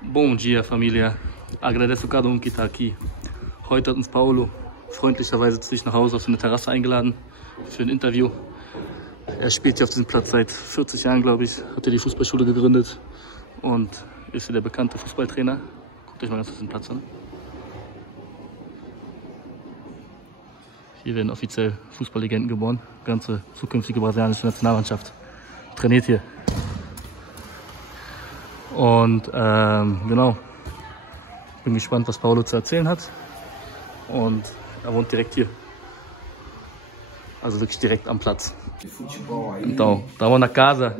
Bom dia, Familie. Agradeço a cada que está aqui. Heute hat uns Paolo freundlicherweise zu sich nach Hause auf so eine Terrasse eingeladen für ein Interview. Er spielt hier auf diesem Platz seit 40 Jahren, glaube ich. Hat hier die Fußballschule gegründet und ist hier der bekannte Fußballtrainer. Guckt euch mal ganz kurz den Platz an. Hier werden offiziell Fußballlegenden geboren. Die ganze zukünftige brasilianische Nationalmannschaft trainiert hier. Und genau, bin gespannt, was Paolo zu erzählen hat. Und er wohnt direkt hier. Also wirklich direkt am Platz. Então, estamos na casa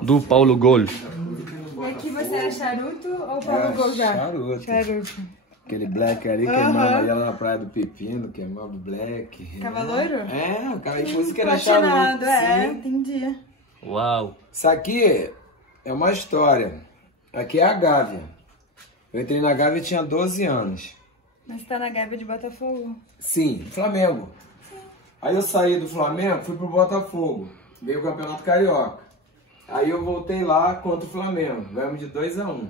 do Paulo Gol. E aqui você era charuto ou Paulo Gol já? Charuto. Aquele black ali, queimava ali na praia do Pepino, queimava o black. Ficava loiro? É, o cara de música era Platinado, charuto. entendi. Uau! Isso aqui é uma história. Aqui é a Gávea. Eu entrei na Gávea e tinha 12 anos. Mas você tá na Gávea de Botafogo? Sim, Flamengo. Aí eu saí do Flamengo, fui pro Botafogo. Veio o Campeonato Carioca. Aí eu voltei lá contra o Flamengo. Ganhamos de 2-1.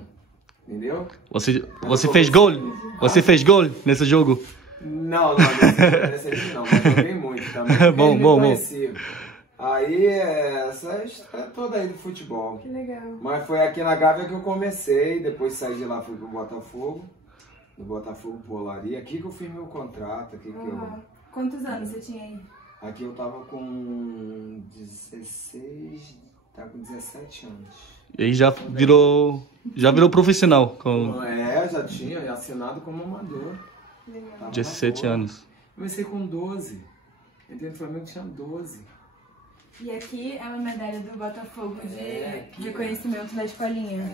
Entendeu? Você fez gol? Você fez gol nesse jogo? Não, nessa aí não. Mas joguei muito também. Bom. Aí, essa história toda aí do futebol. Que legal. Mas foi aqui na Gávea que eu comecei. Depois saí de lá, fui pro Botafogo. No Botafogo Polaria. Aqui que eu fiz meu contrato. Aqui que eu... Quantos anos você tinha aí? Aqui eu tava com 16, tava com 17 anos. E aí já virou profissional com Já tinha assinado como amador. Legal. 17 anos. Comecei com 12. Entrei no Flamengo, tinha 12. E aqui é uma medalha do Botafogo de aqui, conhecimento da escolinha.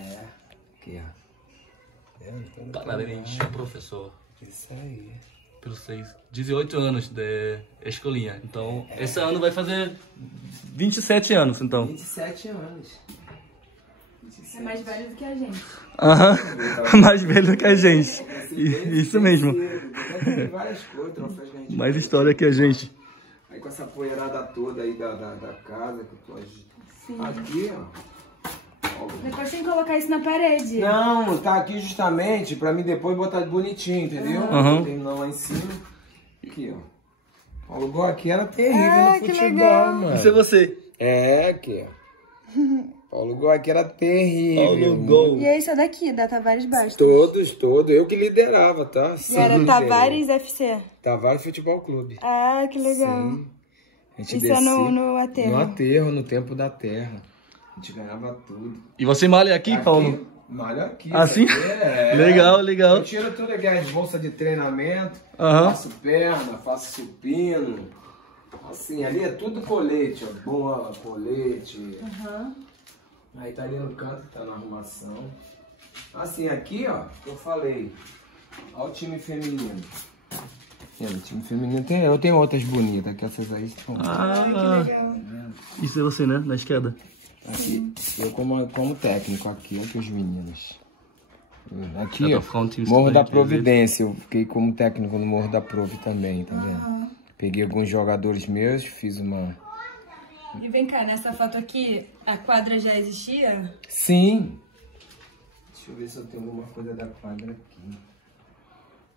Aqui, ó. Parabéns, professor. Isso aí. Pelos 18 anos de escolinha. Então, esse ano vai fazer 27 anos, então. 27 anos. É mais velho do que a gente. Aham, mais velho do que a gente. Isso mesmo. Tem várias coisas, troféus que a gente Mais história que a gente. Aí com essa poeirada toda aí da casa, que eu tô Sim. aqui, ó. Depois tem que colocar isso na parede. Não, tá aqui justamente pra mim depois botar bonitinho, entendeu? Uhum. Tem não lá em cima. Aqui, ó. O Gol aqui era terrível no que futebol, legal. mano. Isso é você. É, aqui, ó. Paulo Gol aqui era terrível. Paulo Gol. E esse é daqui, da Tavares Bastos. Todos. Eu que liderava, tá? E era Tavares FC. Tavares Futebol Clube. Ah, que legal. Sim. A gente Isso descia é no aterro. No aterro, no tempo da terra. A gente ganhava tudo. E você malha aqui, Paulo? Malha aqui. Assim? Legal. Eu tiro tudo aqui, as bolsas de treinamento. Aham. Faço perna, faço supino. Assim, ali é tudo colete, ó. Bola, colete. Aí tá ali no canto, tá na arrumação. Assim, aqui, ó, eu falei. Ó o time feminino. O time feminino tem. Eu tenho outras bonitas, que essas aí estão. Ah, isso é você, né? Na esquerda. Aqui, eu como técnico aqui os meninos. Aqui, ó, Morro da Providência, eu fiquei como técnico no Morro da Provi também, tá vendo? Peguei alguns jogadores meus, fiz uma... E vem cá, nessa foto aqui, a quadra já existia? Sim! Deixa eu ver se eu tenho alguma coisa da quadra aqui.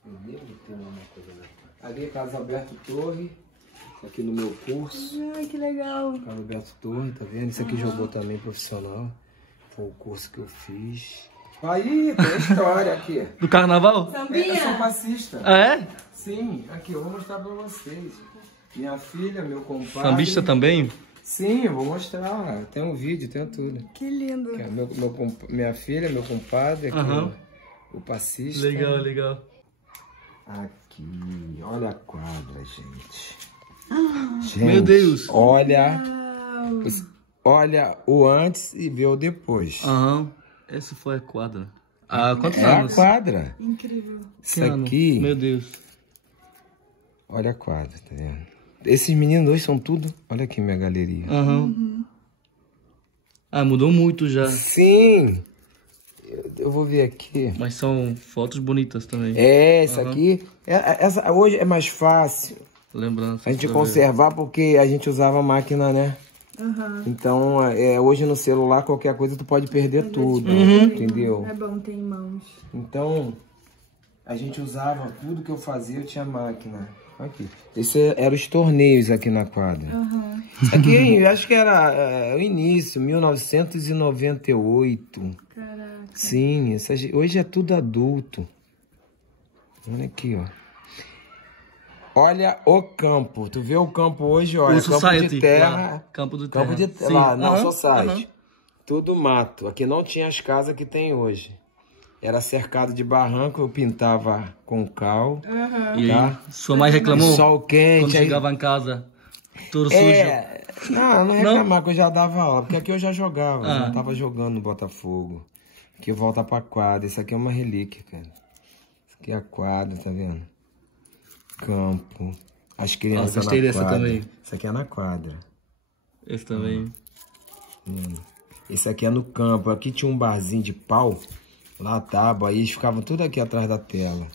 Eu devo ter alguma coisa da quadra. Ali é Carlos Alberto Torre. Aqui no meu curso. Ai, que legal. Carlos Alberto Torre, tá vendo? Isso aqui jogou também profissional. Foi o curso que eu fiz. Aí, tem a história aqui. Do carnaval? Sambinha? Eu sou passista. Ah, é? Sim, aqui, eu vou mostrar pra vocês. Minha filha, meu compadre. Sambista também? Sim, eu vou mostrar. Tem um vídeo, tem tudo. Que lindo. Aqui, ó, minha filha, meu compadre, aqui, Aham. o passista. Legal. Aqui, olha a quadra, gente. Gente, Meu Deus. Olha o antes e vê o depois. Aham. Essa foi a quadra. Há quantos É anos? a quadra. Incrível. Isso aqui, Meu Deus. olha a quadra, tá vendo? Esses meninos hoje são tudo... Olha aqui minha galeria. Aham. Ah, mudou muito já. Sim! Eu vou ver aqui. Mas são fotos bonitas também. Isso aqui... Essa, hoje é mais fácil Lembrança. a gente conservar porque a gente usava máquina, né? Então, hoje no celular, qualquer coisa tu pode perder tudo, entendeu? É bom ter em mãos. Então, a gente usava tudo que eu fazia, eu tinha máquina. Aqui. Esse eram os torneios aqui na quadra. Isso aqui, acho que era o início, 1998. Caraca. Sim, hoje é tudo adulto. Olha aqui, ó. Olha o campo. Tu vê o campo hoje, olha. Campo de terra. Lá. Campo de terra. Campo de terra. Lá, não, Society. Tudo mato. Aqui não tinha as casas que tem hoje. Era cercado de barranco, eu pintava com cal. E aí, sua mãe reclamou? Sol quente. Quando chegava em casa, tudo sujo. Não reclamar, que eu já dava aula. Porque aqui eu já jogava. Eu já tava jogando no Botafogo. Aqui volta pra quadra. Isso aqui é uma relíquia, cara. Isso aqui é a quadra, tá vendo? Campo. As crianças na quadra. Também. Isso aqui é na quadra. Esse também. Esse aqui é no campo. Aqui tinha um barzinho de pau. Lá tábua. Aí eles ficavam tudo aqui atrás da tela.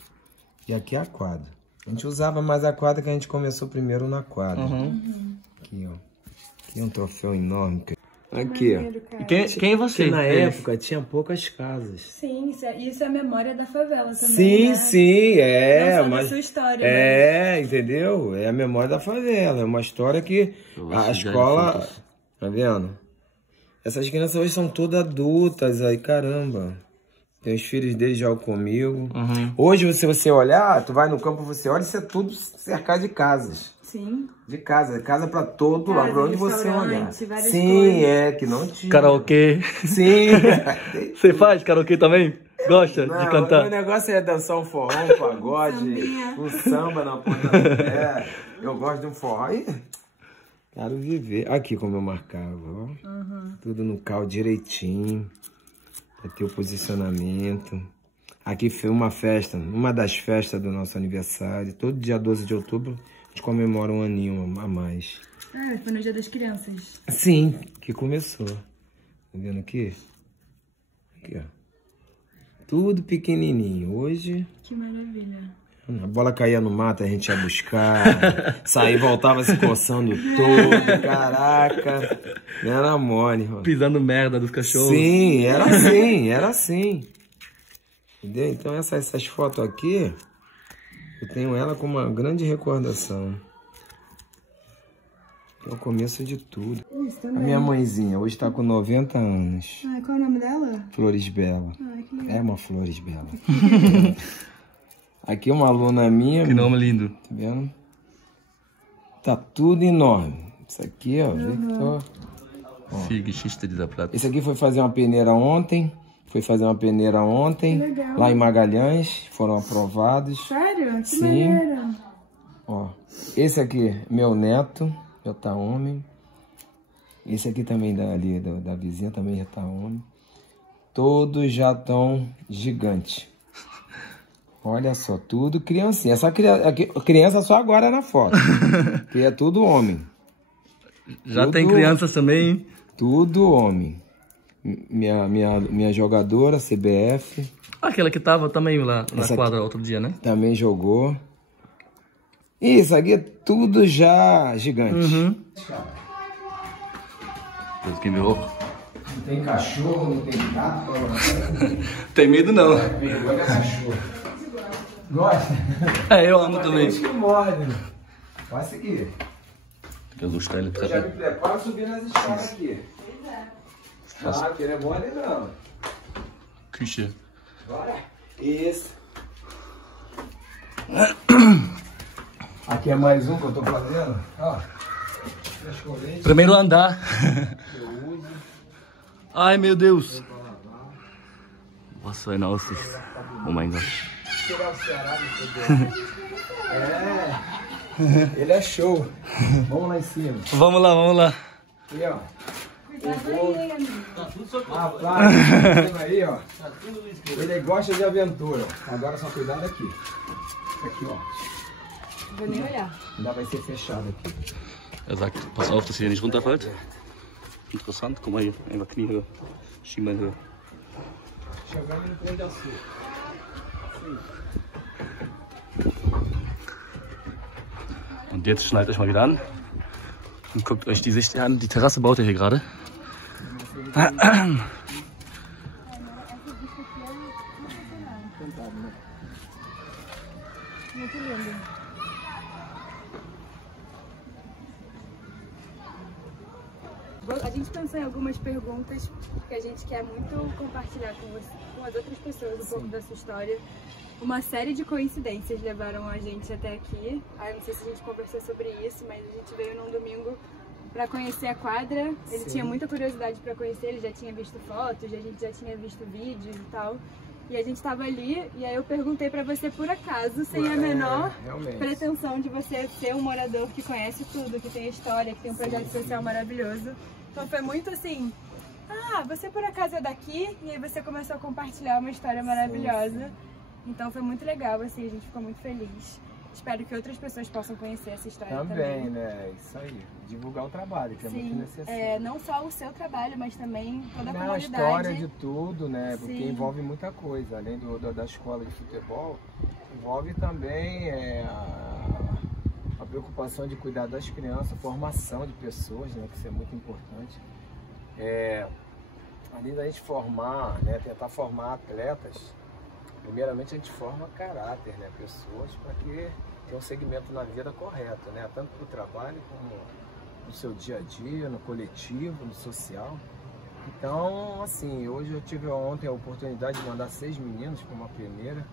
E aqui é a quadra. A gente usava mais a quadra que a gente começou primeiro na quadra. Aqui, ó. Aqui é um troféu enorme. Aqui, ó. Quem é você? Na época tinha poucas casas. Sim, isso é a memória da favela também. Sim, Não só da sua história. Entendeu? É a memória da favela. É uma história que a escola. Tá vendo? Essas crianças hoje são todas adultas. Aí, caramba. Tem os filhos deles já comigo. Hoje, se você olhar, tu vai no campo, você olha, isso é tudo cercado de casas. Sim. De casa. Casa pra todo lado, pra onde você olhar. Sim, coisas. Que não tinha. Karaokê. Sim. Você faz karaokê também? Gosta de cantar? O negócio é dançar um forró, um pagode, um samba na ponta do pé. Eu gosto de um forró. Aí, quero viver. Aqui como eu marcava, ó. Tudo no cal direitinho. Pra ter o posicionamento. Aqui foi uma festa, uma das festas do nosso aniversário. Todo dia 12 de outubro a gente comemora um aninho a mais. Foi no Dia das Crianças. Sim, que começou. Tá vendo aqui? Aqui, ó. Tudo pequenininho. Hoje... Que maravilha. A bola caía no mato, a gente ia buscar. Saía, voltava se coçando todo. Caraca. Não era mole. Pisando merda dos cachorros. Sim, era assim. Entendeu? Então essas fotos aqui, eu tenho ela como uma grande recordação. É o começo de tudo. A minha mãezinha hoje tá com 90 anos. Qual é o nome dela? Flores Bela. Que legal. É uma Flores Bela. Aqui uma aluna minha. Que nome lindo. Tá vendo? Tá tudo enorme. Isso aqui, ó, Victor. Geschichte dieser Platz. Esse aqui foi fazer uma peneira ontem. Legal. Lá em Magalhães. Foram aprovados. Sério? Que Sim. maneiro. Ó, esse aqui, meu neto, já tá homem. Esse aqui também da vizinha também já tá homem. Todos já estão gigantes. Olha só, tudo criancinha. Essa criança só agora na foto. Que é tudo homem. Já tem crianças também? Tudo homem. Minha jogadora, CBF. Aquela que tava também lá na quadra outro dia, né? Também jogou. Isso aqui é tudo já gigante. Deus que me ouve. Não tem cachorro, não tem gato. Tem medo não. Olha cachorro. Gosta? Eu amo também. Tem que morde. Olha isso aqui. Eu gostei, ele Eu já me preparo subir nas escadas aqui. Claro que ele é bom ali não. Küche. Bora. Isso. Aqui é mais um que eu tô fazendo. Ó. Primeiro andar. Ai, meu Deus. Was für eine Aussicht. Oh mein Gott. Ele é show. Vamos lá em cima. Vamos lá. Aqui, ó. A placa aí, ó. Ele gosta de aventura. Agora só cuidado aqui. Aqui, ó. Vou nem olhar. Ainda vai ser fechado aqui. Er sagt, pass auf, dass ihr nicht runterfällt. Interessant, guck mal hier, einfach Kniehöhe, Schienbeinhöhe. Chegando no Pão de Açúcar. Und jetzt schnallt euch mal wieder an. Und guckt euch die Sicht an. Die Terrasse baut er hier gerade. Muito lindo. A gente pensou em algumas perguntas, porque a gente quer muito compartilhar com as outras pessoas um pouco da sua história. Uma série de coincidências levaram a gente até aqui. Eu não sei se a gente conversou sobre isso, mas a gente veio num domingo para conhecer a quadra. Ele tinha muita curiosidade para conhecer, ele já tinha visto fotos, a gente já tinha visto vídeos e tal. E a gente estava ali, e aí eu perguntei para você por acaso, sem a menor pretensão de você ser um morador que conhece tudo, que tem história, que tem um projeto social maravilhoso. Então foi muito assim, você por acaso é daqui? E aí você começou a compartilhar uma história maravilhosa. Então foi muito legal, assim, a gente ficou muito feliz. Espero que outras pessoas possam conhecer essa história também. Né? Isso aí. Divulgar o trabalho, que é muito necessário. Não só o seu trabalho, mas também toda a comunidade. A história de tudo, né? Porque envolve muita coisa. Além da escola de futebol, envolve também a preocupação de cuidar das crianças, a formação de pessoas, né? Que isso é muito importante. Além da gente formar, né? Tentar formar atletas, primeiramente a gente forma caráter, né? Pessoas para que tenham um segmento na vida correto, né? Tanto para o trabalho como no seu dia a dia, no coletivo, no social. Então, assim, hoje eu tive ontem a oportunidade de mandar 6 meninos para uma peneira,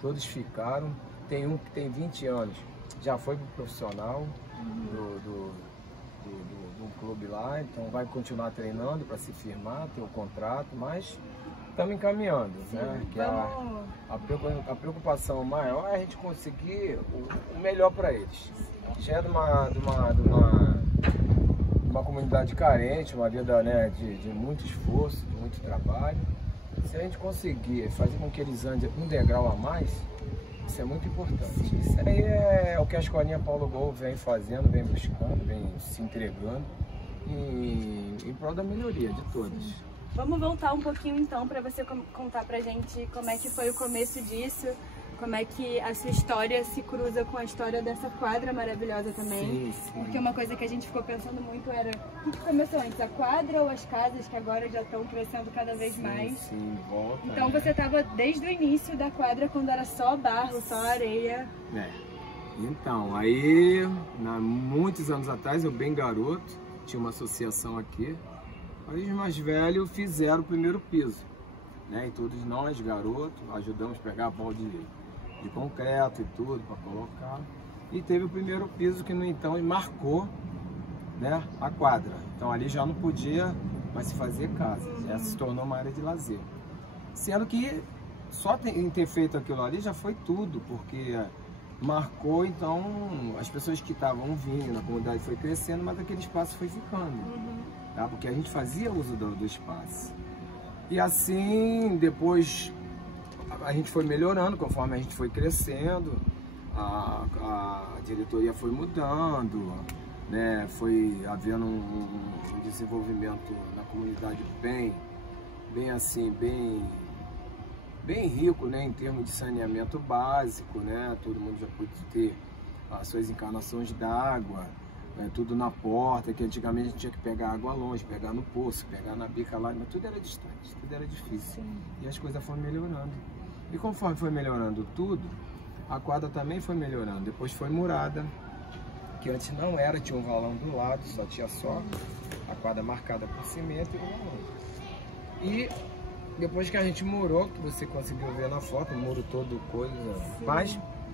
todos ficaram. Tem um que tem 20 anos, já foi pro profissional de um clube lá, então vai continuar treinando para se firmar, ter o contrato, mas estamos encaminhando, né? Que a preocupação maior é a gente conseguir o melhor para eles. Já é de uma comunidade carente, uma vida, né, de muito esforço, de muito trabalho. Se a gente conseguir fazer com que eles andem um degrau a mais, isso é muito importante. Isso aí é o que a Escolinha Paulo Gol vem fazendo, vem buscando, vem se entregando em prol da melhoria de todos. Vamos voltar um pouquinho então para você contar pra gente como é que foi o começo disso, como é que a sua história se cruza com a história dessa quadra maravilhosa também. Sim. Porque uma coisa que a gente ficou pensando muito era o que começou antes, a quadra ou as casas que agora já estão crescendo cada vez mais. Sim, volta. Então você estava desde o início da quadra, quando era só barro, só areia. Então, aí, muitos anos atrás, eu bem garoto, tinha uma associação aqui. Aí os mais velhos fizeram o primeiro piso, né? E todos nós, garotos, ajudamos a pegar a bola de concreto e tudo para colocar. E teve o primeiro piso que, no entanto, marcou, né, a quadra. Então ali já não podia mais se fazer casa, já se tornou uma área de lazer. Sendo que só em ter feito aquilo ali já foi tudo, porque marcou, então as pessoas que estavam vindo, a comunidade foi crescendo, mas aquele espaço foi ficando. Tá? Porque a gente fazia uso do espaço. E assim, depois a gente foi melhorando, conforme a gente foi crescendo, a diretoria foi mudando, né? Foi havendo um desenvolvimento na comunidade bem rico, né? Em termos de saneamento básico, né? Todo mundo já pôde ter as suas encarnações d'água, tudo na porta, que antigamente a gente tinha que pegar água longe, pegar no poço, pegar na bica lá, mas tudo era distante, tudo era difícil. E as coisas foram melhorando. E conforme foi melhorando tudo, a quadra também foi melhorando. Depois foi murada, que antes não era, tinha um valão do lado, só tinha só a quadra marcada por cimento e o valão. E depois que a gente murou, que você conseguiu ver na foto, o muro todo coisa,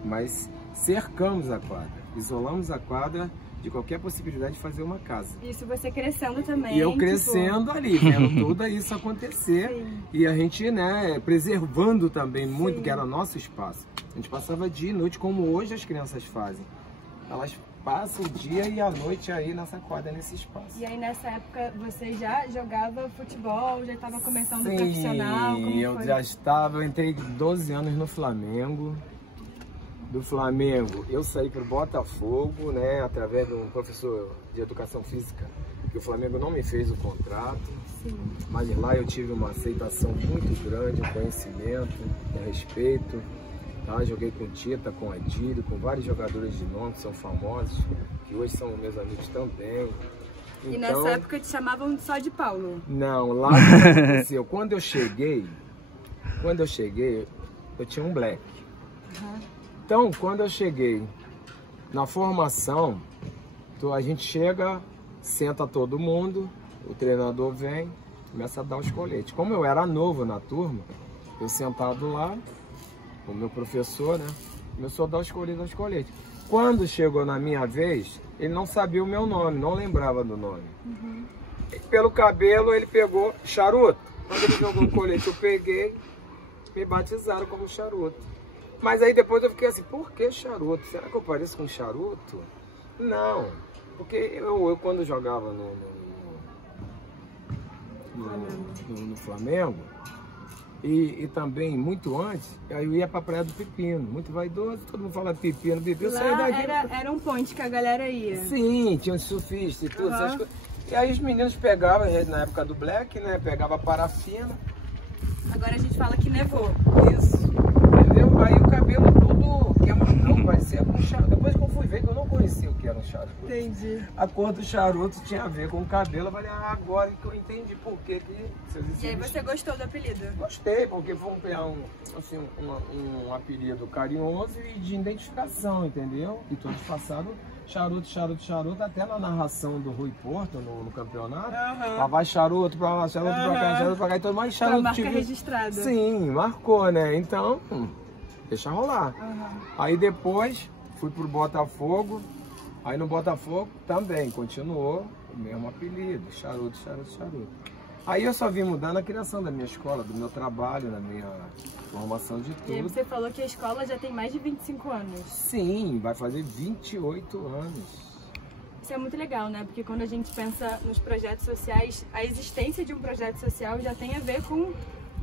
mas cercamos a quadra, isolamos a quadra de qualquer possibilidade de fazer uma casa. Isso você crescendo também. E eu crescendo ali, vendo tudo isso acontecer. E a gente, né, preservando também muito, que era nosso espaço. A gente passava dia e noite, como hoje as crianças fazem. Elas passam o dia e a noite aí nessa quadra, nesse espaço. E aí nessa época você já jogava futebol, já estava começando profissional? Como eu já estava, eu entrei 12 anos no Flamengo. Do Flamengo, eu saí para o Botafogo, né, através de um professor de educação física, que o Flamengo não me fez o contrato, mas lá eu tive uma aceitação muito grande, um conhecimento, um respeito, Tá? Joguei com Tita, com Adílio, com vários jogadores de nome que são famosos, que hoje são meus amigos também. E nessa época te chamavam só de Paulo? Não, lá aconteceu. Quando eu cheguei, eu tinha um black. Então, quando eu cheguei na formação, a gente chega, senta todo mundo, o treinador vem, começa a dar os coletes. Como eu era novo na turma, eu sentado lá, o meu professor, né, começou a dar os coletes. Quando chegou na minha vez, ele não sabia o meu nome, não lembrava do nome. E pelo cabelo, ele pegou Charuto. Quando ele jogou o colete, eu peguei, me batizaram como Charuto. Mas aí depois eu fiquei assim, por que Charuto? Será que eu pareço com Charuto? Não, porque eu quando jogava no Flamengo, e também muito antes, aí eu ia pra Praia do Pepino, muito vaidoso, todo mundo fala pepino, eu saía daqui. Era um ponte que a galera ia. Sim, tinha os surfistas e tudo, essas coisas. E aí os meninos pegavam, na época do black, né, pegava parafina. Agora a gente fala que nevou. Isso, entendeu? Aí o cabelo todo queimadão, parecia com charuto. Depois que eu fui ver que eu não conhecia o que era um charuto. Entendi. A cor do charuto tinha a ver com o cabelo, eu falei, agora que eu entendi por que E aí você gostou do apelido? Gostei, porque foi um apelido carinhoso e de identificação, entendeu? E todos passaram charuto, até na narração do Rui Porto no campeonato. Lá vai charuto pra lá, charuto pra cá, charuto pra cá, e todo mais charuto. A marca registrada. Sim, marcou, né? Então, deixa rolar. Aí depois fui pro Botafogo, aí no Botafogo também continuou o mesmo apelido, charuto. Aí eu só vim mudar na criação da minha escola, do meu trabalho, na minha formação de tudo. E aí você falou que a escola já tem mais de 25 anos. Sim, vai fazer 28 anos. Isso é muito legal, né? Porque quando a gente pensa nos projetos sociais, a existência de um projeto social já tem a ver com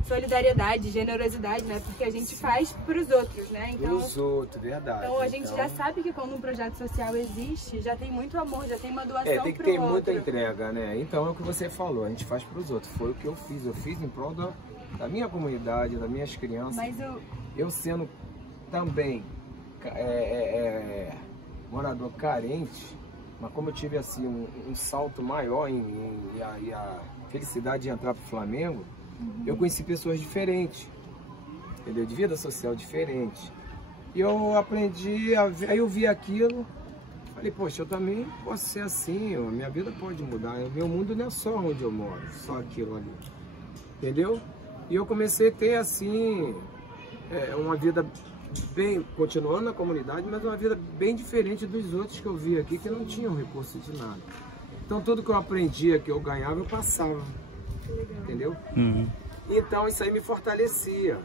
solidariedade, generosidade, né? Porque a gente faz para os outros, né? Então, os outros, verdade. Então a gente já sabe que quando um projeto social existe, já tem muito amor, já tem uma doação para o outro. Tem que ter muita entrega, né? Então é o que você falou, a gente faz para os outros. Foi o que eu fiz em prol da minha comunidade, das minhas crianças. Mas eu sendo também morador carente, mas como eu tive assim um salto maior e a felicidade de entrar para o Flamengo, eu conheci pessoas diferentes, entendeu? De vida social diferente. E eu aprendi, aí eu vi aquilo, falei, poxa, eu também posso ser assim, minha vida pode mudar, meu mundo não é só onde eu moro, só aquilo ali, entendeu? E eu comecei a ter assim, uma vida bem, continuando na comunidade, mas uma vida bem diferente dos outros que eu vi aqui, que não tinham recurso de nada. Então tudo que eu aprendia, que eu ganhava, eu passava. Entendeu? Então isso aí me fortalecia.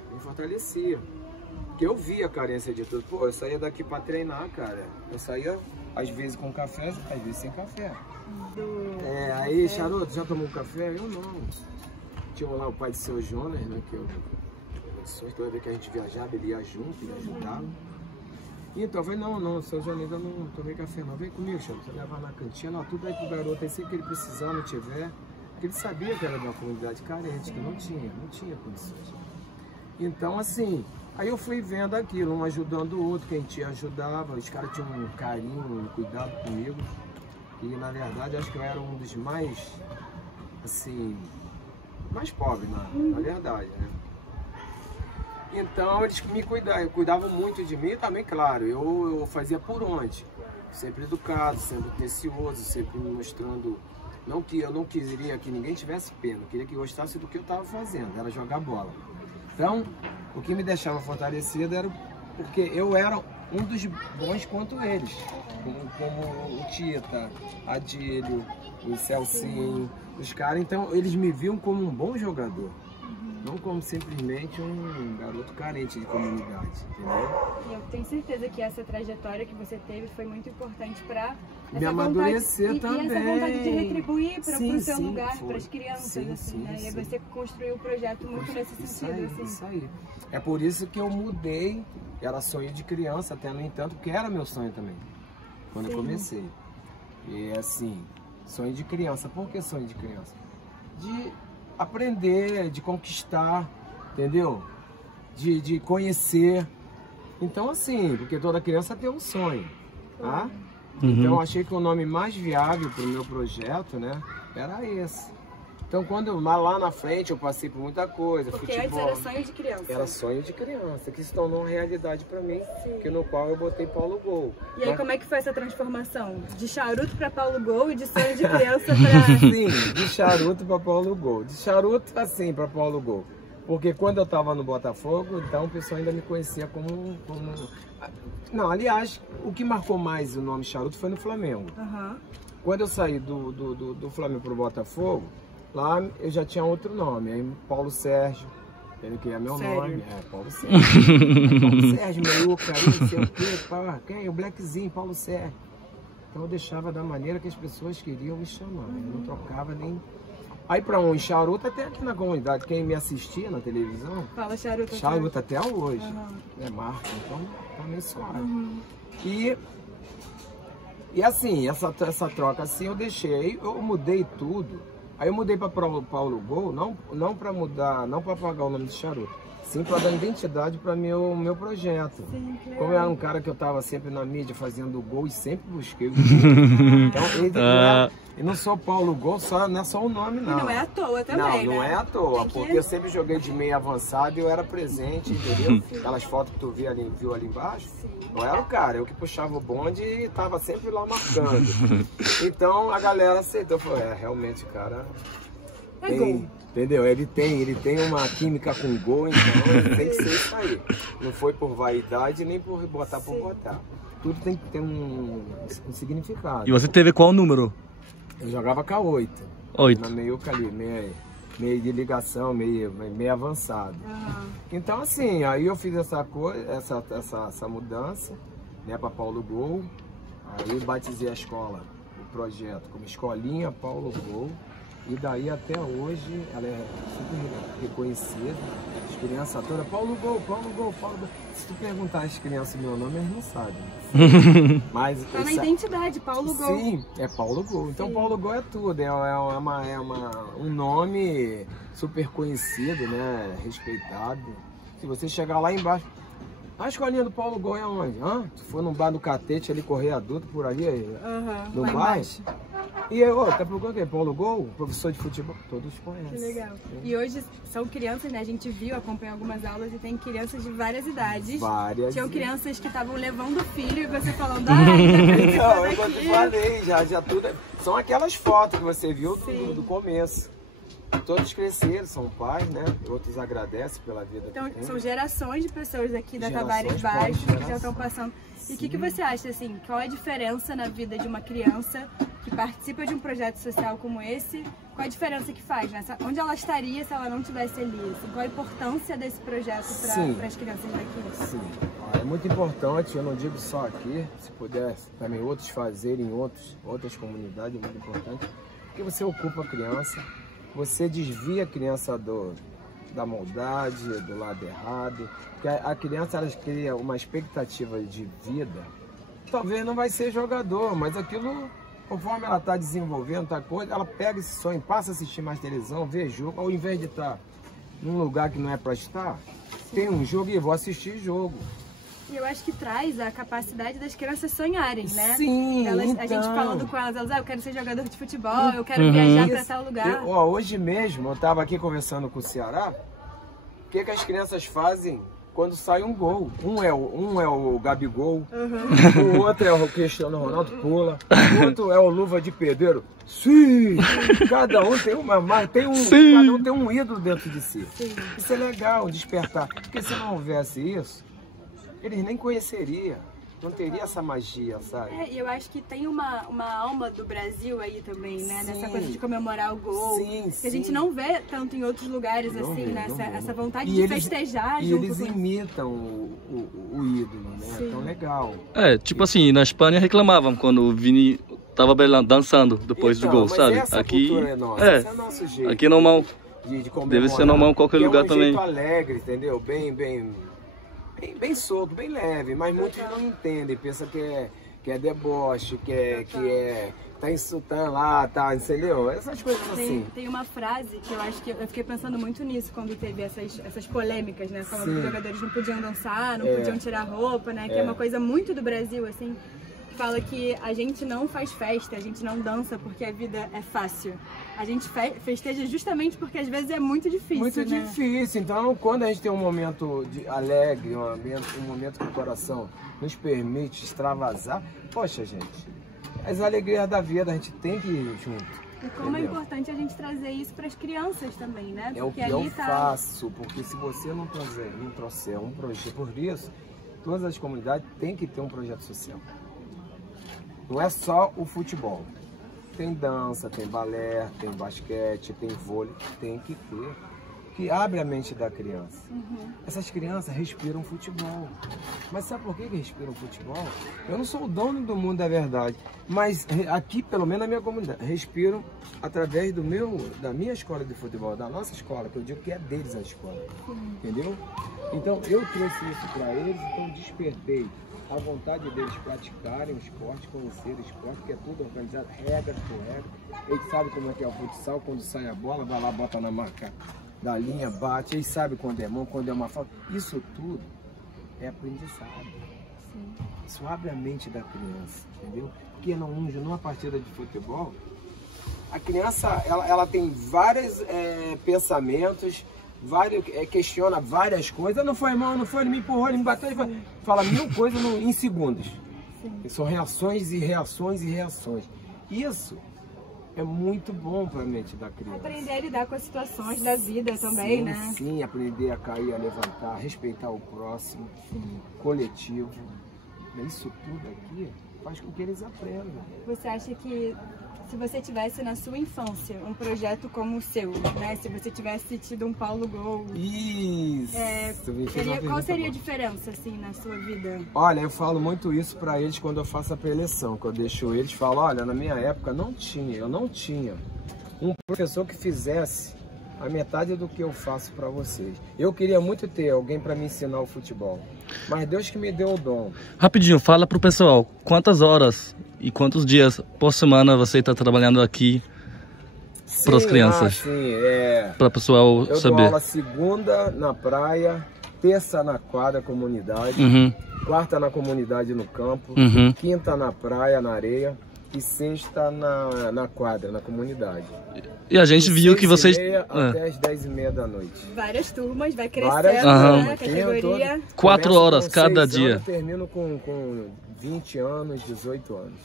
Porque eu via a carência de tudo. Pô, eu saía daqui pra treinar, cara. Eu saía às vezes com café, às vezes sem café. Aí, Charuto, já tomou um café? Eu não. Tinha lá o pai de seu Jonas, né? Que eu, toda vez que a gente viajava, ele ia junto, ele ajudava. Então eu falei, não, seu Jonas, eu não tomei café não. Vem comigo, Charuto, você levar na cantina, tudo aí pro garoto, aí sempre que ele precisar, não tiver. Porque ele sabia que era de uma comunidade carente, que não tinha condições. Então, assim, aí eu fui vendo aquilo, um ajudando o outro, quem te ajudava, os caras tinham um carinho, um cuidado comigo. E, na verdade, acho que eu era um dos mais, assim, mais pobres, na verdade, né? Então, eles me cuidavam muito de mim também, claro, eu fazia por onde. Sempre educado, sempre atencioso, sempre me mostrando... Não que eu não queria que ninguém tivesse pena, eu queria que gostasse do que eu estava fazendo, era jogar bola. Então, o que me deixava fortalecido era porque eu era um dos bons quanto eles, como o Tita, Adílio, o Celcinho, os caras. Então, eles me viam como um bom jogador, não como simplesmente um garoto carente de comunidade, entendeu? E eu tenho certeza que essa trajetória que você teve foi muito importante para me amadurecer também. E essa vontade de retribuir para o seu lugar, foi. para as crianças, assim, né? E aí você construiu o projeto muito nesse sentido, Isso aí. É por isso que eu mudei, era sonho de criança, até no entanto, que era meu sonho também, quando eu comecei. E assim, sonho de criança. Por que sonho de criança? De aprender, de conquistar, entendeu? De conhecer. Então assim, porque toda criança tem um sonho, tá? Então eu achei que o nome mais viável para o meu projeto, né, era esse. Então quando lá na frente eu passei por muita coisa, Porque futebol. antes era sonho de criança. Era sonho de criança, que se tornou uma realidade para mim, que no qual eu botei Paulo Gol. E aí como é que foi essa transformação? De charuto para Paulo Gol e de sonho de criança para... Sim, de charuto para Paulo Gol. De charuto assim para Paulo Gol. Porque quando eu estava no Botafogo, então o pessoal ainda me conhecia como... Não, aliás, o que marcou mais o nome charuto foi no Flamengo. Quando eu saí do Flamengo para o Botafogo, lá eu já tinha outro nome, aí Paulo Sérgio, ele que é meu nome, Paulo Sérgio. Paulo Sérgio, Meiuca, não sei o quê, quem? O Blackzinho, Paulo Sérgio. Então eu deixava da maneira que as pessoas queriam me chamar, eu não trocava nem... Aí para um charuto, até aqui na comunidade, quem me assistia na televisão, fala charuto, charuto até hoje, é marca, então tá meio suave. E assim, essa troca assim eu deixei, aí eu mudei tudo. Aí eu mudei para Paulo Gol, não para mudar, não para apagar o nome de charuto, sim para dar identidade para meu projeto. Sim, como eu era um cara que eu estava sempre na mídia fazendo gol e sempre busquei o gol. Então, e não sou Paulo Gol, não é só o nome, não. E não é à toa também, não né? É à toa, porque eu sempre joguei de meio avançado e eu era presente, entendeu? Aquelas fotos que tu viu ali embaixo, eu era o cara, eu que puxava o bonde e tava sempre lá marcando. Então a galera aceitou, falou, realmente, cara... Gol. Entendeu? Ele tem uma química com gol, então tem que ser isso aí. Não foi por vaidade nem por botar por botar. Tudo tem que ter um significado. E você teve qual número? Eu jogava K8. 8. Na meiuca ali, meio de ligação, meio avançado. Então assim, aí eu fiz essa mudança, né, para Paulo Gol. Aí batizei a escola, o projeto, como Escolinha Paulo Gol. E daí até hoje ela é super reconhecida. As crianças todas, Paulo Gol, Paulo Gol, Paulo Gol. Se tu perguntar às crianças meu nome, eles não sabem. Mas tá na identidade, Paulo Gol. Sim, é Paulo Gol. Então Paulo Gol é tudo, um nome super conhecido, né? Respeitado. Se você chegar lá embaixo, a escolinha do Paulo Gol é onde? Se for num bar do Catete ali, correr adulto por ali, no bar. E eu, tá procurando quem? Paulo Gol, professor de futebol, todos conhecem. Que legal. E hoje são crianças, né? A gente acompanhou algumas aulas e tem crianças de várias idades. Tinham crianças que estavam levando o filho e você falando, não, eu te falei, já tudo. São aquelas fotos que você viu do começo. Todos cresceram, são pais, né? Outros agradecem pela vida. Então, são gerações de pessoas aqui da Tavares Baixo que já estão passando. E o que você acha, assim, qual é a diferença na vida de uma criança que participa de um projeto social como esse? Qual é a diferença que faz, né? Onde ela estaria se ela não estivesse ali? Assim, qual a importância desse projeto para as crianças daqui? Sim, é muito importante, eu não digo só aqui, se puder também outros fazerem em outras comunidades, é muito importante, porque você ocupa a criança, você desvia a criança da maldade, do lado errado, porque a criança ela cria uma expectativa de vida, talvez não vai ser jogador, mas aquilo, conforme ela está desenvolvendo, ela pega esse sonho, passa a assistir mais televisão, vê jogo, ao invés de estar num lugar que não é para estar, tem um jogo e vou assistir jogo. E eu acho que traz a capacidade das crianças sonharem, né? Sim, A gente falando com elas, eu quero ser jogador de futebol, eu quero viajar para tal lugar. Hoje mesmo, eu estava aqui conversando com o Ceará, o que as crianças fazem quando sai um gol? Um é o Gabigol, o outro é o Cristiano Ronaldo, pula, o outro é o Luva de Pedreiro. Sim! Cada um tem cada um tem um ídolo dentro de si. Sim. Isso é legal, despertar. Porque se não houvesse isso, eles nem conheceriam, não teria essa magia, sabe? E eu acho que tem uma alma do Brasil aí também, né? Nessa coisa de comemorar o gol. Que a gente não vê tanto em outros lugares, essa vontade de festejar junto. E eles imitam o ídolo, né? Sim. Tão legal. Tipo assim, na Espanha reclamavam quando o Vini tava dançando depois do gol, sabe? Aqui é nossa, esse é nosso jeito. Aqui é normal. De deve ser normal em qualquer lugar também. É um jeito alegre, entendeu? Bem solto, bem leve, mas muitos não entendem, pensam que é deboche, que tá insultando lá, tá, entendeu? Essas coisas assim. Tem uma frase que eu acho que eu fiquei pensando muito nisso quando teve essas polêmicas, né? Falando que os jogadores não podiam dançar, não podiam tirar roupa, né? Que é uma coisa muito do Brasil, assim. Que fala que a gente não faz festa, a gente não dança porque a vida é fácil. A gente festeja justamente porque às vezes é muito difícil, Muito né? difícil. Então, quando a gente tem um momento de alegre, um momento que o coração nos permite extravasar, poxa, gente, as alegrias da vida a gente tem que ir junto. E como é importante a gente trazer isso para as crianças também, né? É o que eu faço, porque se você não trouxer um projeto, por isso, todas as comunidades têm que ter um projeto social. Não é só o futebol. Tem dança, tem balé, tem basquete, tem vôlei, tem que ter. Que abre a mente da criança. Essas crianças respiram futebol. Mas sabe por que respiram futebol? Eu não sou o dono do mundo, é verdade. Mas aqui, pelo menos na minha comunidade, respiram através da minha escola de futebol, da nossa escola, que eu digo que é deles a escola. Entendeu? Então eu trouxe isso para eles, então despertei a vontade deles praticarem o esporte, conhecerem o esporte, que é tudo organizado, regra por regra. Eles sabem como é que é o futsal, quando sai a bola, vai lá, bota na marca da linha, bate, eles sabem quando é mão, quando é uma falta. Isso tudo é aprendizado. Isso abre a mente da criança, entendeu? Porque numa partida de futebol, a criança ela tem vários pensamentos, questiona várias coisas. Não foi mal, não foi, ele me empurrou, ele me bateu, ele fala 1000 coisas em segundos. São reações e reações e reações. Isso é muito bom para a mente da criança. Aprender a lidar com as situações da vida também, né? Sim, aprender a cair, a levantar, respeitar o próximo, coletivo. Isso tudo aqui faz com que eles aprendam. Você acha que se você tivesse na sua infância um projeto como o seu, né? Se você tivesse tido um Paulo Gol, qual seria a diferença assim na sua vida? Olha, eu falo muito isso para eles quando eu faço a preleção, que eu deixo eles falam, olha, na minha época eu não tinha um professor que fizesse a metade do que eu faço para vocês. Eu queria muito ter alguém para me ensinar o futebol, mas Deus que me deu o dom. Rapidinho, fala pro pessoal, quantas horas e quantos dias por semana você está trabalhando aqui para as crianças? Para o pessoal saber. Eu dou aula segunda na praia, terça na quadra comunidade, quarta na comunidade no campo, quinta na praia, na areia, e sexta na quadra, na comunidade. E a gente viu que vocês... até as 10h30 da noite. Várias turmas, vai crescendo, né? Categoria. 4 horas cada dia. Termino com 20 anos, 18 anos.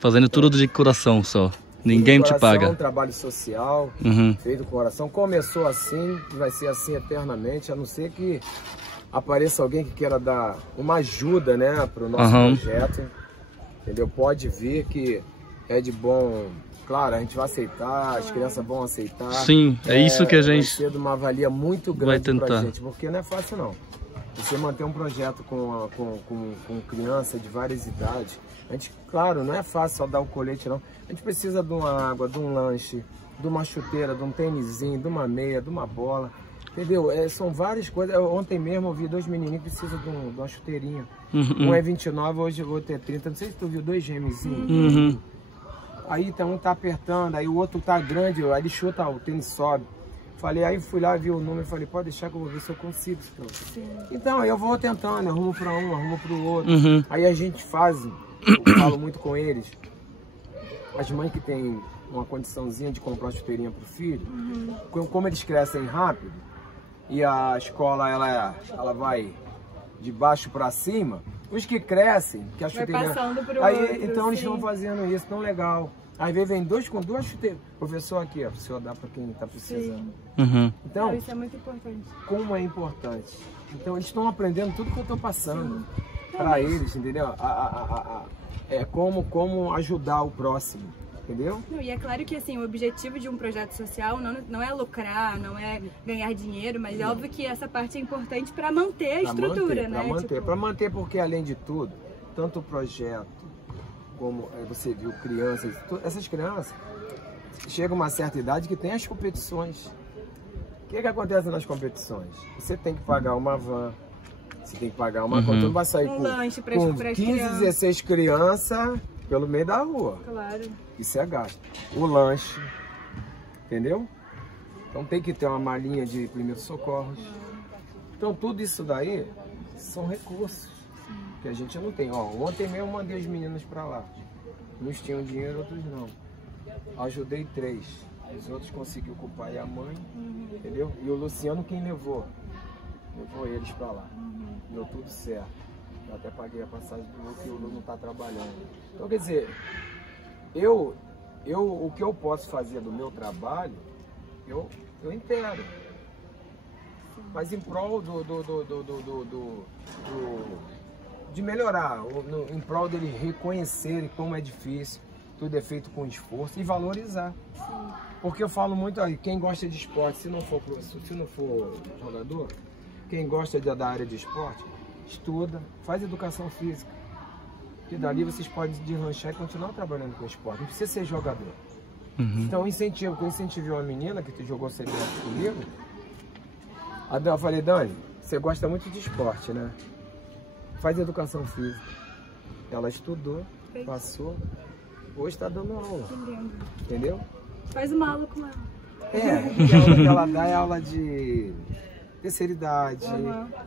Fazendo tudo de coração só. Ninguém te paga. Um trabalho social, feito com coração. Começou assim, vai ser assim eternamente, a não ser que apareça alguém que queira dar uma ajuda, né, para o nosso projeto. Entendeu? Pode vir que é de bom... Claro, a gente vai aceitar, as crianças vão aceitar. Sim, é isso que a gente vai ser de uma valia muito grande pra gente, porque não é fácil não. Você manter um projeto com criança de várias idades, a gente, claro, não é fácil só dar o colete não. A gente precisa de uma água, de um lanche, de uma chuteira, de um tênisinho, de uma meia, de uma bola. Entendeu? São várias coisas. Ontem mesmo eu vi 2 menininhos que precisam de uma chuteirinha. Um é 29, hoje o outro é 30. Não sei se tu viu 2 gêmeozinhos. Aí então um tá apertando, aí o outro tá grande, aí ele chuta, o tênis sobe. Falei, aí fui lá, vi o número e falei, pode deixar que eu vou ver se eu consigo. Então aí eu vou tentando, arrumo para um, arrumo para o outro. Aí a gente faz, eu falo muito com eles, as mães que têm uma condiçãozinha de comprar uma chuteirinha pro filho, como eles crescem rápido, e a escola ela vai de baixo para cima, os que crescem, que a chuteirinha... Aí então eles estão fazendo isso, tão legal. Às vezes vem 2 com 2 chuteiras. Professor, aqui, ó, o senhor dá para quem está precisando. Então, isso é muito importante. Como é importante. Então, eles estão aprendendo tudo que eu estou passando para eles, entendeu? Como ajudar o próximo, entendeu? E é claro que assim, o objetivo de um projeto social não é lucrar, não é ganhar dinheiro, mas é óbvio que essa parte é importante para manter a estrutura, né? Para manter, porque além de tudo, tanto o projeto, como você viu, crianças, essas crianças chegam a uma certa idade que tem as competições. O que acontece nas competições? Você tem que pagar uma van, você tem que pagar uma conta, não vai sair com 15, 16 crianças pelo meio da rua. Claro. Isso é gasto. O lanche, entendeu? Então tem que ter uma malinha de primeiros socorros. Então tudo isso daí são recursos que a gente não tem. Ó, ontem mesmo eu mandei os meninos para lá. Uns tinham dinheiro, outros não. Ajudei 3. Os outros conseguiram com o pai e a mãe, entendeu? E o Luciano quem levou? Levou eles para lá. Deu tudo certo. Eu até paguei a passagem do Lu, que o Lu não está trabalhando. Então quer dizer, o que eu posso fazer do meu trabalho, eu entendo. Mas em prol de melhorar, em prol deles reconhecerem como é difícil, tudo é feito com esforço e valorizar. Sim. Porque eu falo muito aí, quem gosta de esporte, se não for jogador, quem gosta da área de esporte, estuda, faz educação física. Que dali vocês podem deslanchar e continuar trabalhando com esporte, não precisa ser jogador. Então eu incentivei uma menina que jogou CBF comigo. Eu falei, Dani, você gosta muito de esporte, né? Faz educação física. Ela estudou, passou, hoje está dando aula. Entendeu? Faz uma aula com ela. É, a aula que ela dá é aula de terceira idade,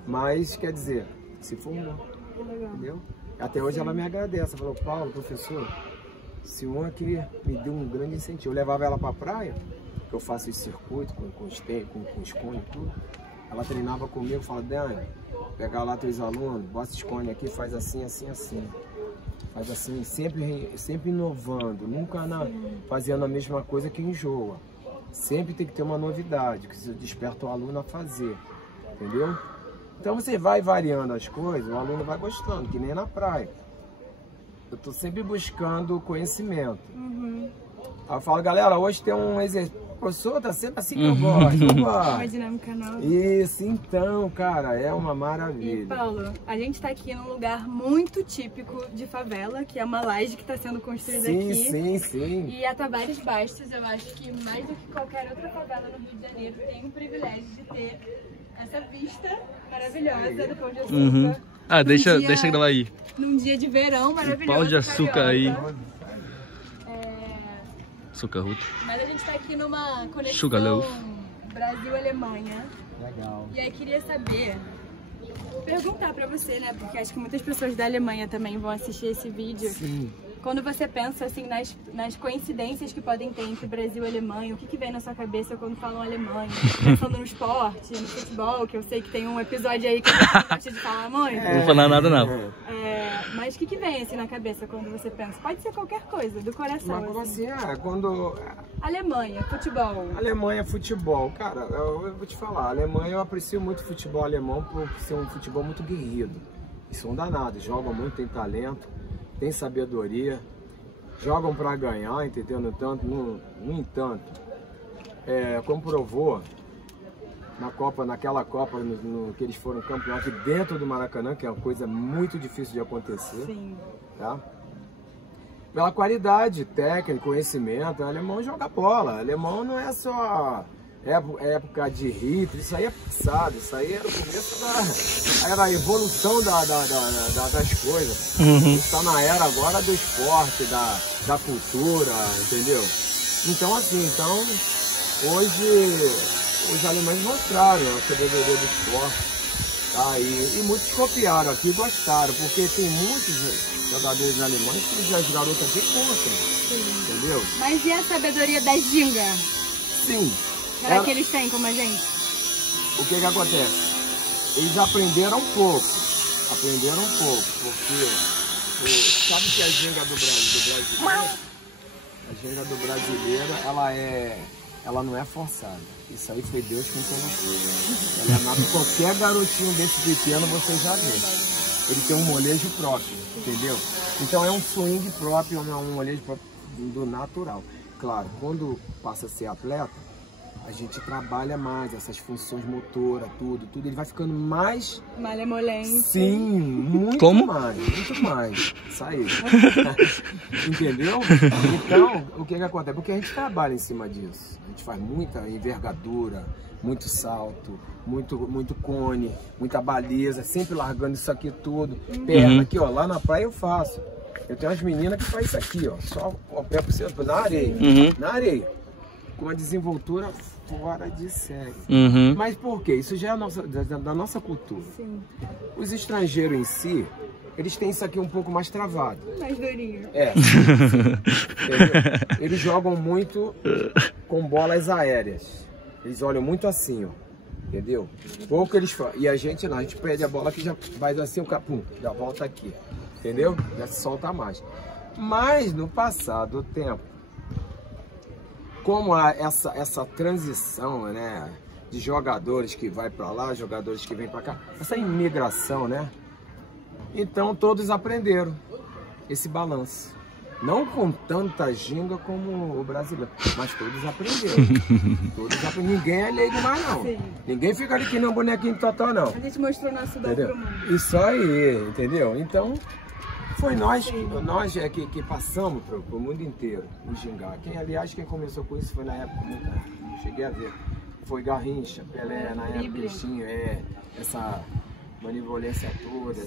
mas quer dizer, se formou. Entendeu? Até hoje ela me agradece, falou, Paulo, professor, se um aqui me deu um grande incentivo. Eu levava ela para a praia, que eu faço esse circuito com escone e tudo. Ela treinava comigo, fala, Dani, pegar lá 3 alunos, bota escone aqui, faz assim, assim, assim. Faz assim, sempre inovando, nunca fazendo a mesma coisa que enjoa. Sempre tem que ter uma novidade, que você desperta o aluno a fazer, entendeu? Então você vai variando as coisas, o aluno vai gostando, que nem na praia. Eu estou sempre buscando conhecimento. Aí eu falo, galera, hoje tem um exercício. Professor, tá sempre assim que eu gosto. Uma dinâmica nova. Isso, então, cara, é uma maravilha. E, Paulo, a gente tá aqui num lugar muito típico de favela, que é uma laje que está sendo construída aqui. Sim. E a Tavares Bastos, eu acho que mais do que qualquer outra favela no Rio de Janeiro, tem o privilégio de ter essa vista maravilhosa do Pão de Açúcar. Ah, deixa gravar aí. Num dia de verão maravilhoso. Pão de açúcar aí. Açúcar Ruto. Mas a gente tá aqui numa conexão Sugar Loaf. Brasil-Alemanha. Legal. E aí queria perguntar pra você, né? Porque acho que muitas pessoas da Alemanha também vão assistir esse vídeo. Sim. Quando você pensa assim nas coincidências que podem ter entre Brasil e Alemanha, o que vem na sua cabeça quando falam Alemanha? Pensando no esporte, no futebol, que eu sei que tem um episódio aí que você gosta de falar muito. Não vou falar nada não. Mas o que vem assim na cabeça quando você pensa? Pode ser qualquer coisa, do coração. Mas como assim? Quando... Alemanha, futebol. Alemanha, futebol. Cara, eu vou te falar, a Alemanha, eu aprecio muito o futebol alemão por ser um futebol muito guerreiro. Eles são danados, jogam muito, tem talento, tem sabedoria, jogam para ganhar, entendeu? No entanto, como provou naquela Copa que eles foram campeões aqui dentro do Maracanã, que é uma coisa muito difícil de acontecer. Sim. Tá? Pela qualidade técnica, conhecimento, o alemão joga bola. O alemão não é só época de Hitler, isso aí é passado, isso aí era o começo era a evolução das coisas. Está na era agora do esporte, da cultura, entendeu? Então assim, hoje os alemães mostraram a sabedoria do esporte, tá? E muitos copiaram aqui e gostaram, porque tem muitos jogadores alemães que as garotas aqui contam, entendeu? Mas e a sabedoria da ginga? Sim. Será que eles têm como a gente? O que acontece? Eles aprenderam um pouco, porque sabe que a ginga do brasileiro, ela não é forçada. Isso aí foi Deus quem colocou. Ela é nada, qualquer garotinho desse pequeno você já vê. Ele tem um molejo próprio, entendeu? Então é um swing próprio, um molejo próprio do natural. Claro, quando passa a ser atleta, a gente trabalha mais essas funções motoras, tudo. Ele vai ficando mais... malemolente. Sim, muito mais. Isso aí. Entendeu? Então, o que acontece? Porque a gente trabalha em cima disso. A gente faz muita envergadura, muito salto, muito cone, muita baliza, sempre largando isso aqui tudo. Perna aqui, ó, lá na praia eu faço. Eu tenho umas meninas que fazem isso aqui, ó. Só o pé por cima, na areia. Na areia. Com uma desenvoltura fora de série. Mas por quê? Isso já é da nossa cultura. Sim. Os estrangeiros em si, eles têm isso aqui um pouco mais travado. Mais durinho. É. Eles jogam muito com bolas aéreas. Eles olham muito assim, ó. Entendeu? Pouco eles fazem. E a gente não, a gente perde a bola aqui, já vai assim, o capum, já volta aqui. Entendeu? Já se solta mais. Mas no passar do tempo, como há essa transição, né, de jogadores que vai para lá, jogadores que vêm para cá, essa imigração, né? Então todos aprenderam esse balanço. Não com tanta ginga como o brasileiro, mas todos aprenderam. Ninguém é leigo mais, não. Sim. Ninguém fica ali que nem um bonequinho totó, não. A gente mostrou nosso dom pro mundo. Isso aí, entendeu? Então, foi nós que passamos pro mundo inteiro em gingar. Aliás, quem começou com isso foi na época, não cheguei a ver. Foi Garrincha, Pelé, na época eles tinham essa benevolência toda,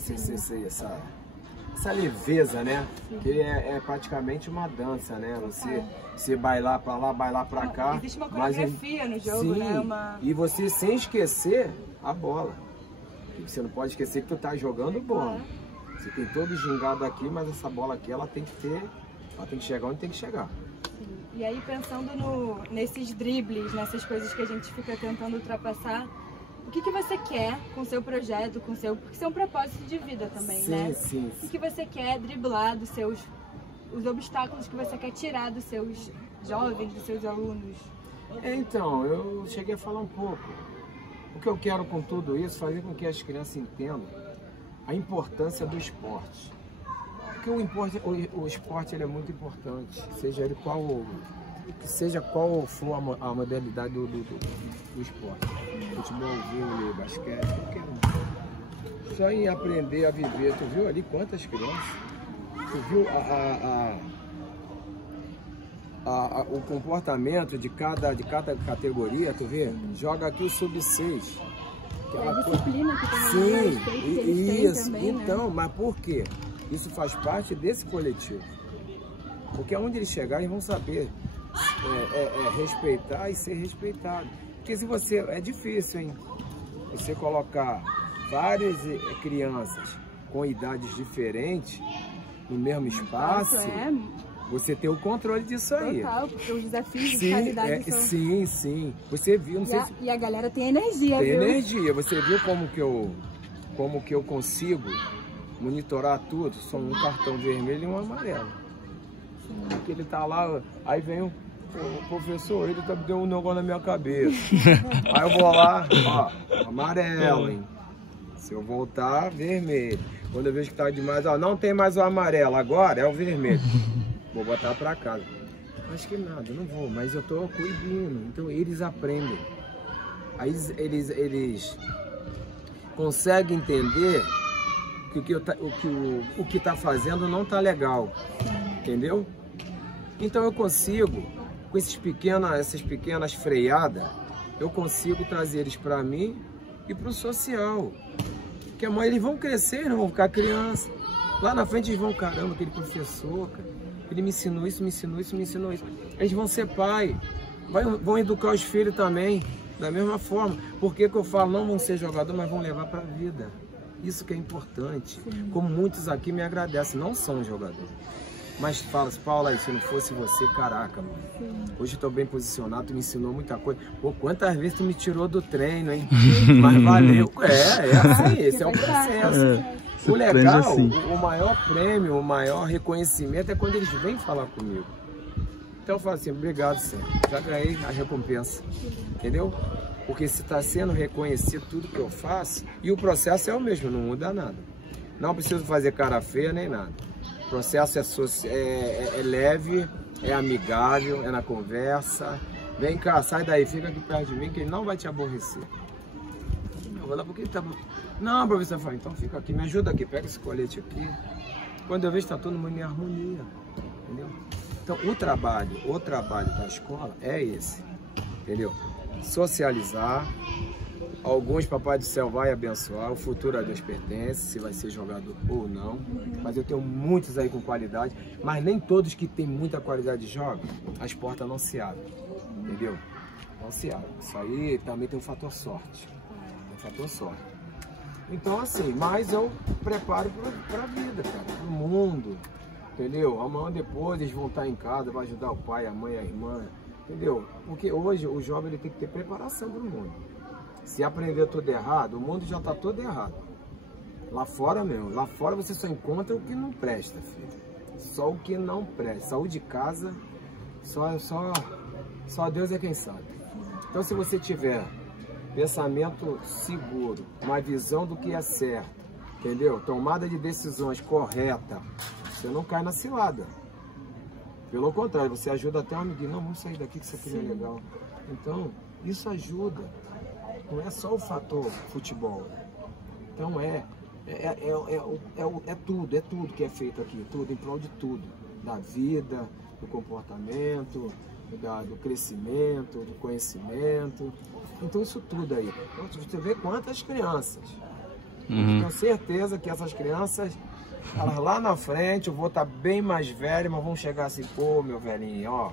essa leveza, né? Que é praticamente uma dança, né? Você bailar pra lá, bailar pra cá. Existe uma coreografia no jogo, sim, né? E você sem esquecer a bola. E você não pode esquecer que tu tá jogando bola. Você tem todo gingado aqui, mas essa bola aqui, ela tem que chegar onde tem que chegar. Sim. E aí, pensando nesses dribles, nessas coisas que a gente fica tentando ultrapassar, o que você quer com o seu projeto, porque isso é um propósito de vida também, né? Sim. O que você quer driblar os obstáculos que você quer tirar dos seus jovens, dos seus alunos? Então, eu cheguei a falar um pouco. O que eu quero com tudo isso, fazer com que as crianças entendam a importância do esporte. Porque o esporte ele é muito importante, seja qual for a modalidade do esporte. Futebol, vôlei, basquete, qualquer um. Só em aprender a viver. Tu viu ali quantas crianças? Tu viu o comportamento de cada categoria, tu vê? Joga aqui o sub-6. A disciplina que tem que eles têm também, então, né? mas por quê? Isso faz parte desse coletivo. Porque aonde eles chegarem, eles vão saber respeitar e ser respeitado. Porque se você... É difícil, hein? Você colocar várias crianças com idades diferentes no mesmo espaço, você tem o controle disso aí. Total, porque os desafios de qualidade são... Sim. Você viu, não sei se... E a galera tem energia, Tem energia. Você viu como que eu consigo monitorar tudo? Só um cartão vermelho e um amarelo. Porque ele tá lá, aí vem o professor, ele tá me dando um negócio na minha cabeça. Aí eu vou lá, ó, amarelo, hein? Se eu voltar, vermelho. Quando eu vejo que tá demais, ó, não tem mais o amarelo, agora é o vermelho. Vou botar pra casa. Acho que nada, não vou, mas eu tô coibindo. Então eles aprendem. Aí eles conseguem entender que o que tá fazendo não tá legal. Entendeu? Então eu consigo, com essas pequenas freadas, eu consigo trazer eles para mim e para o social. Porque amanhã eles vão crescer, não vão ficar criança. Lá na frente eles vão, caramba, aquele professor, cara, ele me ensinou isso, me ensinou isso, me ensinou isso. Eles vão ser pai, vão educar os filhos também, da mesma forma. Por que eu falo, não vão ser jogador, mas vão levar para a vida. Isso que é importante. Sim. Como muitos aqui me agradecem, não são jogadores. Mas fala, Paula, se não fosse você, caraca, mano. Sim. Hoje eu tô bem posicionado, tu me ensinou muita coisa. Pô, quantas vezes tu me tirou do treino, hein? Mas valeu. Assim, esse é o processo. O legal, assim. O maior prêmio, o maior reconhecimento é quando eles vêm falar comigo. Então eu falo assim, obrigado, Senhor. Já ganhei a recompensa. Entendeu? Porque se está sendo reconhecido tudo que eu faço, e o processo é o mesmo, não muda nada. Não preciso fazer cara feia nem nada. O processo é leve, é amigável, é na conversa. Vem cá, sai daí, fica aqui perto de mim que ele não vai te aborrecer. Eu vou lá porque ele tá... Não, professor, fala, então fica aqui, me ajuda aqui, pega esse colete aqui. Quando eu vejo está todo mundo em harmonia, entendeu? Então o trabalho da escola é esse, entendeu? Socializar, Alguns Papai do Céu vai abençoar, o futuro a Deus pertence, se vai ser jogador ou não. Mas eu tenho muitos aí com qualidade, mas nem todos que têm muita qualidade jogam, as portas não se abrem, entendeu? Não se abrem. Isso aí também tem um fator sorte. Então assim, mas eu preparo pra vida, cara, pro mundo, entendeu? Amanhã depois eles vão estar em casa, vai ajudar o pai, a mãe, a irmã, entendeu? Porque hoje o jovem ele tem que ter preparação pro mundo. Se aprender tudo errado, o mundo já está todo errado. Lá fora mesmo. Lá fora você só encontra o que não presta, filho. Só o que não presta. Saúde de casa, só Deus é quem sabe. Então se você tiver pensamento seguro, uma visão do que é certo, entendeu? Tomada de decisões correta, você não cai na cilada. Pelo contrário, você ajuda até um amiguinho. Não, vamos sair daqui que isso aqui não é legal. Então, isso ajuda. Não é só o fator futebol. Então é tudo que é feito aqui, tudo em prol de tudo. Da vida, do comportamento, do crescimento, do conhecimento. Então isso tudo aí. Você vê quantas crianças. Tenho certeza que essas crianças, elas lá na frente, eu vou estar bem mais velho, mas vão chegar assim, pô, meu velhinho, ó.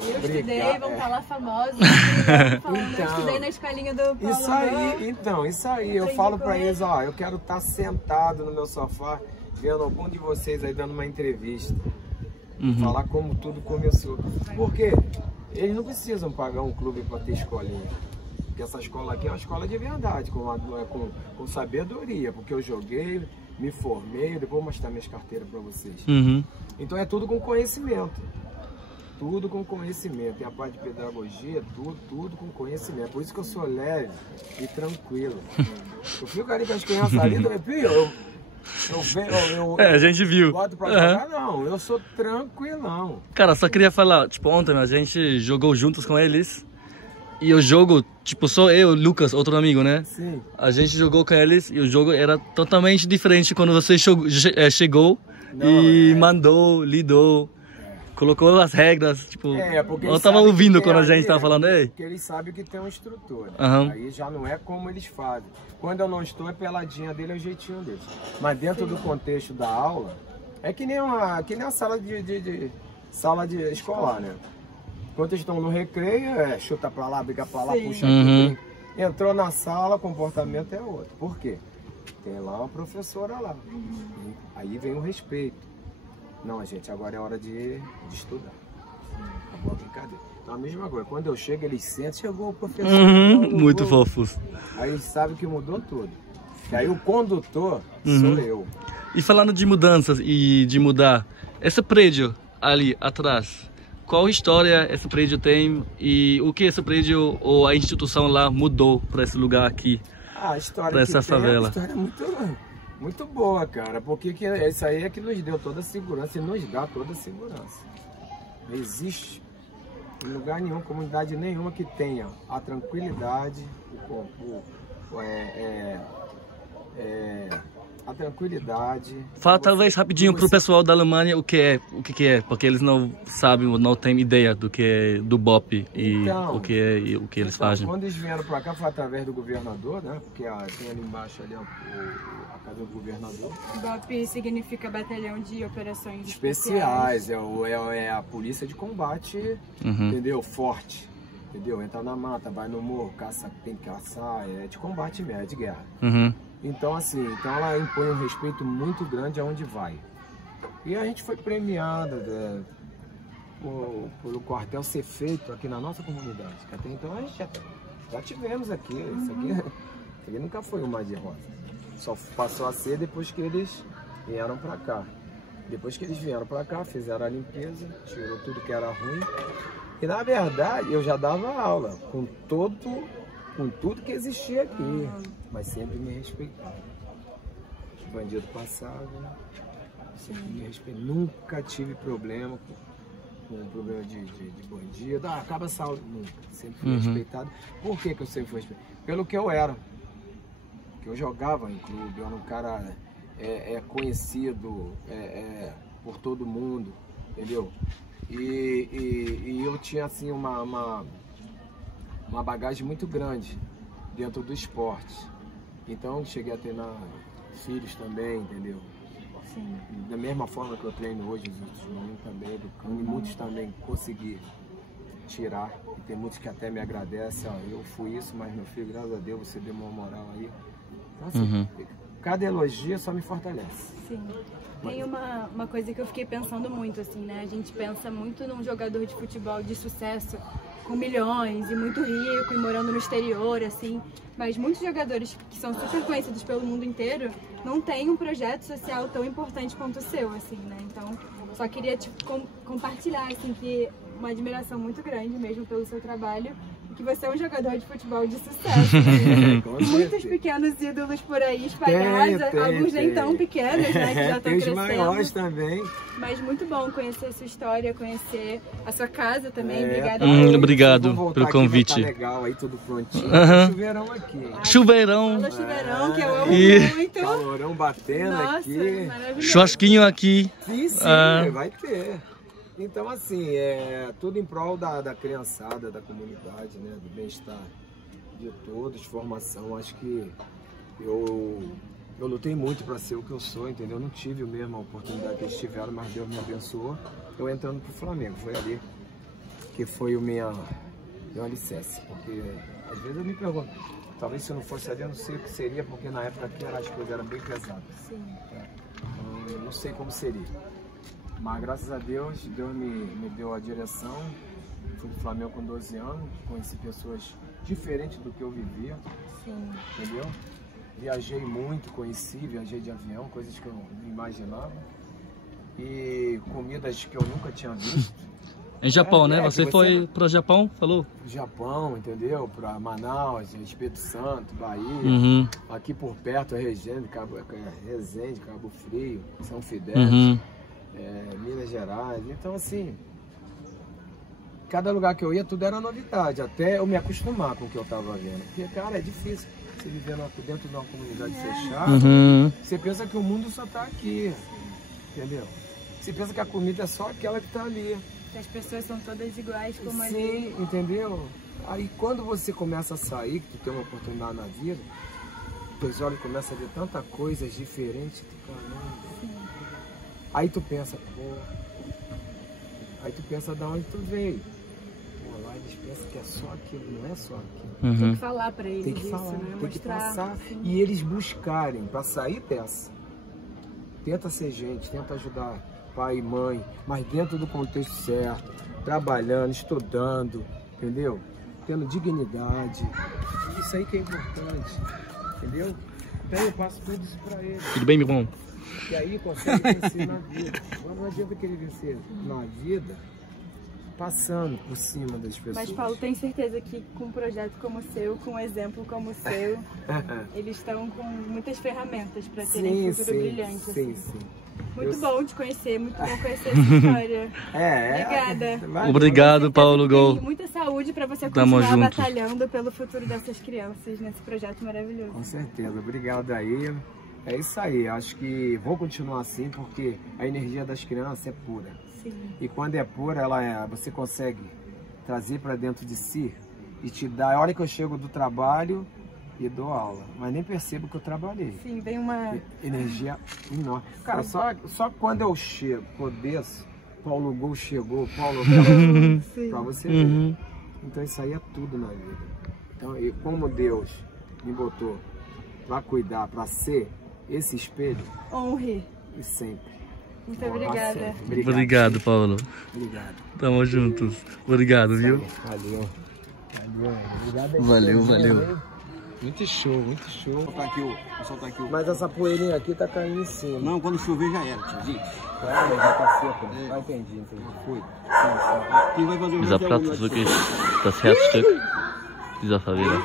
Eu estudei, vão estar lá famosos, eu estudei na escolinha do Paulo. Isso aí, eu falo pra eles, ó, eu quero estar sentado no meu sofá, vendo algum de vocês aí dando uma entrevista, falar como tudo começou. Porque eles não precisam pagar um clube para ter escolinha, porque essa escola aqui é uma escola de verdade, com sabedoria, porque eu joguei, me formei, depois vou mostrar minhas carteiras para vocês. Então é tudo com conhecimento. Tudo com conhecimento, tem a parte de pedagogia, tudo com conhecimento. Por isso que eu sou leve e tranquilo. Eu fico ali com as crianças ali, a gente viu. Boto pra jogar, não, eu sou tranquilão. Cara, só queria falar, tipo, ontem a gente jogou juntos com eles. E o jogo, tipo, só eu, Lucas, outro amigo, né? Sim. A gente jogou com eles e o jogo era totalmente diferente quando você chegou e mandou, lidou. Colocou as regras, tipo, eu tava ouvindo quando a gente tava falando, ei. Porque eles sabem que tem um instrutor, né? Aí já não é como eles fazem. Quando eu não estou, é peladinha dele, é o jeitinho deles. Mas dentro do contexto da aula, é que nem uma sala de escolar, né? Quando eles estão no recreio, chuta pra lá, briga pra lá, puxa aqui. Entrou na sala, o comportamento é outro. Por quê? Tem lá uma professora lá. Aí vem o respeito. Não, gente, agora é hora de estudar. Acabou a brincadeira. Então a mesma coisa, quando eu chego, eles sentam, chegou o professor. Muito fofos. Aí eles sabem que mudou tudo. E aí o condutor sou eu. E falando de mudanças e de mudar, esse prédio ali atrás, qual história esse prédio tem e o que esse prédio ou a instituição lá mudou para esse lugar aqui, para essa favela? A história é muito boa, cara, porque isso aí é que nos deu toda a segurança e nos dá toda a segurança. Não existe em lugar nenhum, comunidade nenhuma que tenha a tranquilidade, a tranquilidade. Fala talvez rapidinho pro pessoal da Alemanha o que é, porque eles não sabem, não têm ideia do que é do BOP e então, o que é e o que eles fazem. Quando eles vieram para cá foi através do governador, né? Porque tem ali embaixo ali a casa do governador. BOP significa Batalhão de Operações Especiais. É a polícia de combate, entendeu? Forte. Entendeu? Entra na mata, vai no morro, caça, tem que caçar, é de combate mesmo, é de guerra. Então assim, ela impõe um respeito muito grande aonde vai. E a gente foi premiada por o quartel ser feito aqui na nossa comunidade. Até então a gente já tivemos aqui, isso aqui nunca foi um mar de rosa. Só passou a ser depois que eles vieram pra cá. Depois que eles vieram pra cá, fizeram a limpeza, tirou tudo que era ruim. E na verdade eu já dava aula com tudo que existia aqui, mas sempre me respeitava. Os bandidos passavam, sempre me respeitava. Nunca tive problema com problema de bandido. Acaba essa aula. Nunca. Sempre fui respeitado. Por que eu sempre fui respeitado? Pelo que eu era. Porque eu jogava em clube, eu era um cara conhecido por todo mundo, entendeu? E eu tinha assim uma bagagem muito grande dentro do esporte. Então, cheguei a treinar filhos também, entendeu? Sim. Da mesma forma que eu treino hoje, os outros meninos também, educando, e muitos também consegui tirar. E tem muitos que até me agradecem, ó, eu fui isso, mas meu filho, graças a Deus, você deu uma moral aí. Então, assim, cada elogio só me fortalece. Sim. Tem uma coisa que eu fiquei pensando muito, assim, né? A gente pensa muito num jogador de futebol de sucesso, com milhões e muito rico e morando no exterior, assim. Mas muitos jogadores que são super conhecidos pelo mundo inteiro não têm um projeto social tão importante quanto o seu, assim, né? Então, só queria compartilhar, assim, que uma admiração muito grande mesmo pelo seu trabalho. Que você é um jogador de futebol de sucesso. Né? Muitos pequenos ídolos por aí espalhados, alguns nem tão pequenos, né, que já estão crescendo. Maiores também. Mas muito bom conhecer a sua história, conhecer a sua casa também. Obrigado pelo convite. Tá legal aí, tudo prontinho. Chuveirão aqui. Chuveirão. Fala chuveirão, que eu amo muito. Calorão batendo. Nossa, aqui. Maravilhoso. Churrasquinho aqui. Sim, vai ter. Então, assim, é tudo em prol da criançada, da comunidade, né, do bem-estar de todos, formação. Acho que eu lutei muito para ser o que eu sou, entendeu? Eu não tive mesmo a oportunidade que eles tiveram, mas Deus me abençoou. Eu entrando pro Flamengo, foi ali que foi o meu alicerce. Porque às vezes eu me pergunto, talvez se eu não fosse ali, eu não sei o que seria, porque na época aqui as coisas eram bem pesadas. Sim. Então, eu não sei como seria. Mas graças a Deus, Deus me deu a direção. Fui pro Flamengo com 12 anos, conheci pessoas diferentes do que eu vivia. Sim. Entendeu? Viajei muito, viajei de avião, coisas que eu não imaginava. E comidas que eu nunca tinha visto. Em Japão, né? Você foi pro Japão, falou? Japão, entendeu? Para Manaus, Espírito Santo, Bahia. Aqui por perto, Resende, Cabo Frio, São Fidélis. Minas Gerais, então assim, cada lugar que eu ia tudo era novidade, até eu me acostumar com o que eu tava vendo, porque cara, é difícil você viver dentro de uma comunidade fechada, você pensa que o mundo só tá aqui, entendeu? Você pensa que a comida é só aquela que tá ali. As pessoas são todas iguais como a gente. Sim, entendeu? Aí quando você começa a sair, que tu tem uma oportunidade na vida, teus olhos começam a ver tanta coisas diferentes, caramba. Aí tu pensa, aí tu pensa de onde tu veio. Pô, lá eles pensam que é só aquilo, não é só aquilo. Tem que falar pra eles. Tem que falar, né? tem que passar. Sim. E eles buscarem pra sair dessa. Tenta ser gente, tenta ajudar pai e mãe, mas dentro do contexto certo, trabalhando, estudando, entendeu? Tendo dignidade. Isso aí que é importante, entendeu? Então eu passo tudo isso pra eles. Tudo bem, meu irmão? E aí consegue vencer na vida. Não adianta querer vencer na vida passando por cima das pessoas. Mas Paulo, tem certeza que com um projeto como o seu, com um exemplo como o seu, eles estão com muitas ferramentas para terem um futuro brilhante. Sim, assim. sim. Muito bom te conhecer, muito bom conhecer essa história. Obrigada. Obrigado, Paulo Gol. Muita saúde para você continuar batalhando pelo futuro dessas crianças nesse projeto maravilhoso. Com certeza. Obrigado aí. É isso aí, acho que vou continuar assim porque a energia das crianças é pura. Sim. E quando é pura, você consegue trazer para dentro de si e te dar. A hora que eu chego do trabalho e dou aula, mas nem percebo que eu trabalhei. Sim, vem uma energia enorme. Cara, só quando eu chego, eu desço, Paulo Gol chegou, Paulo Gol, para você ver. Então isso aí é tudo na vida. Então, como Deus me botou para cuidar, para ser esse espelho, honre e sempre. Muito obrigada. Obrigado, Paulo. Obrigado. Tamo juntos. Obrigado, viu? Valeu. Obrigado. Valeu. Muito show. Vou soltar aqui o... Mas essa poeirinha aqui tá caindo em cima. Não, quando chover já era, tiozinho. Claro, já tá seco. Ah, entendi. Foi. Quem vai fazer o Dieser Platz ist wirklich das Herzstück dieser Favela.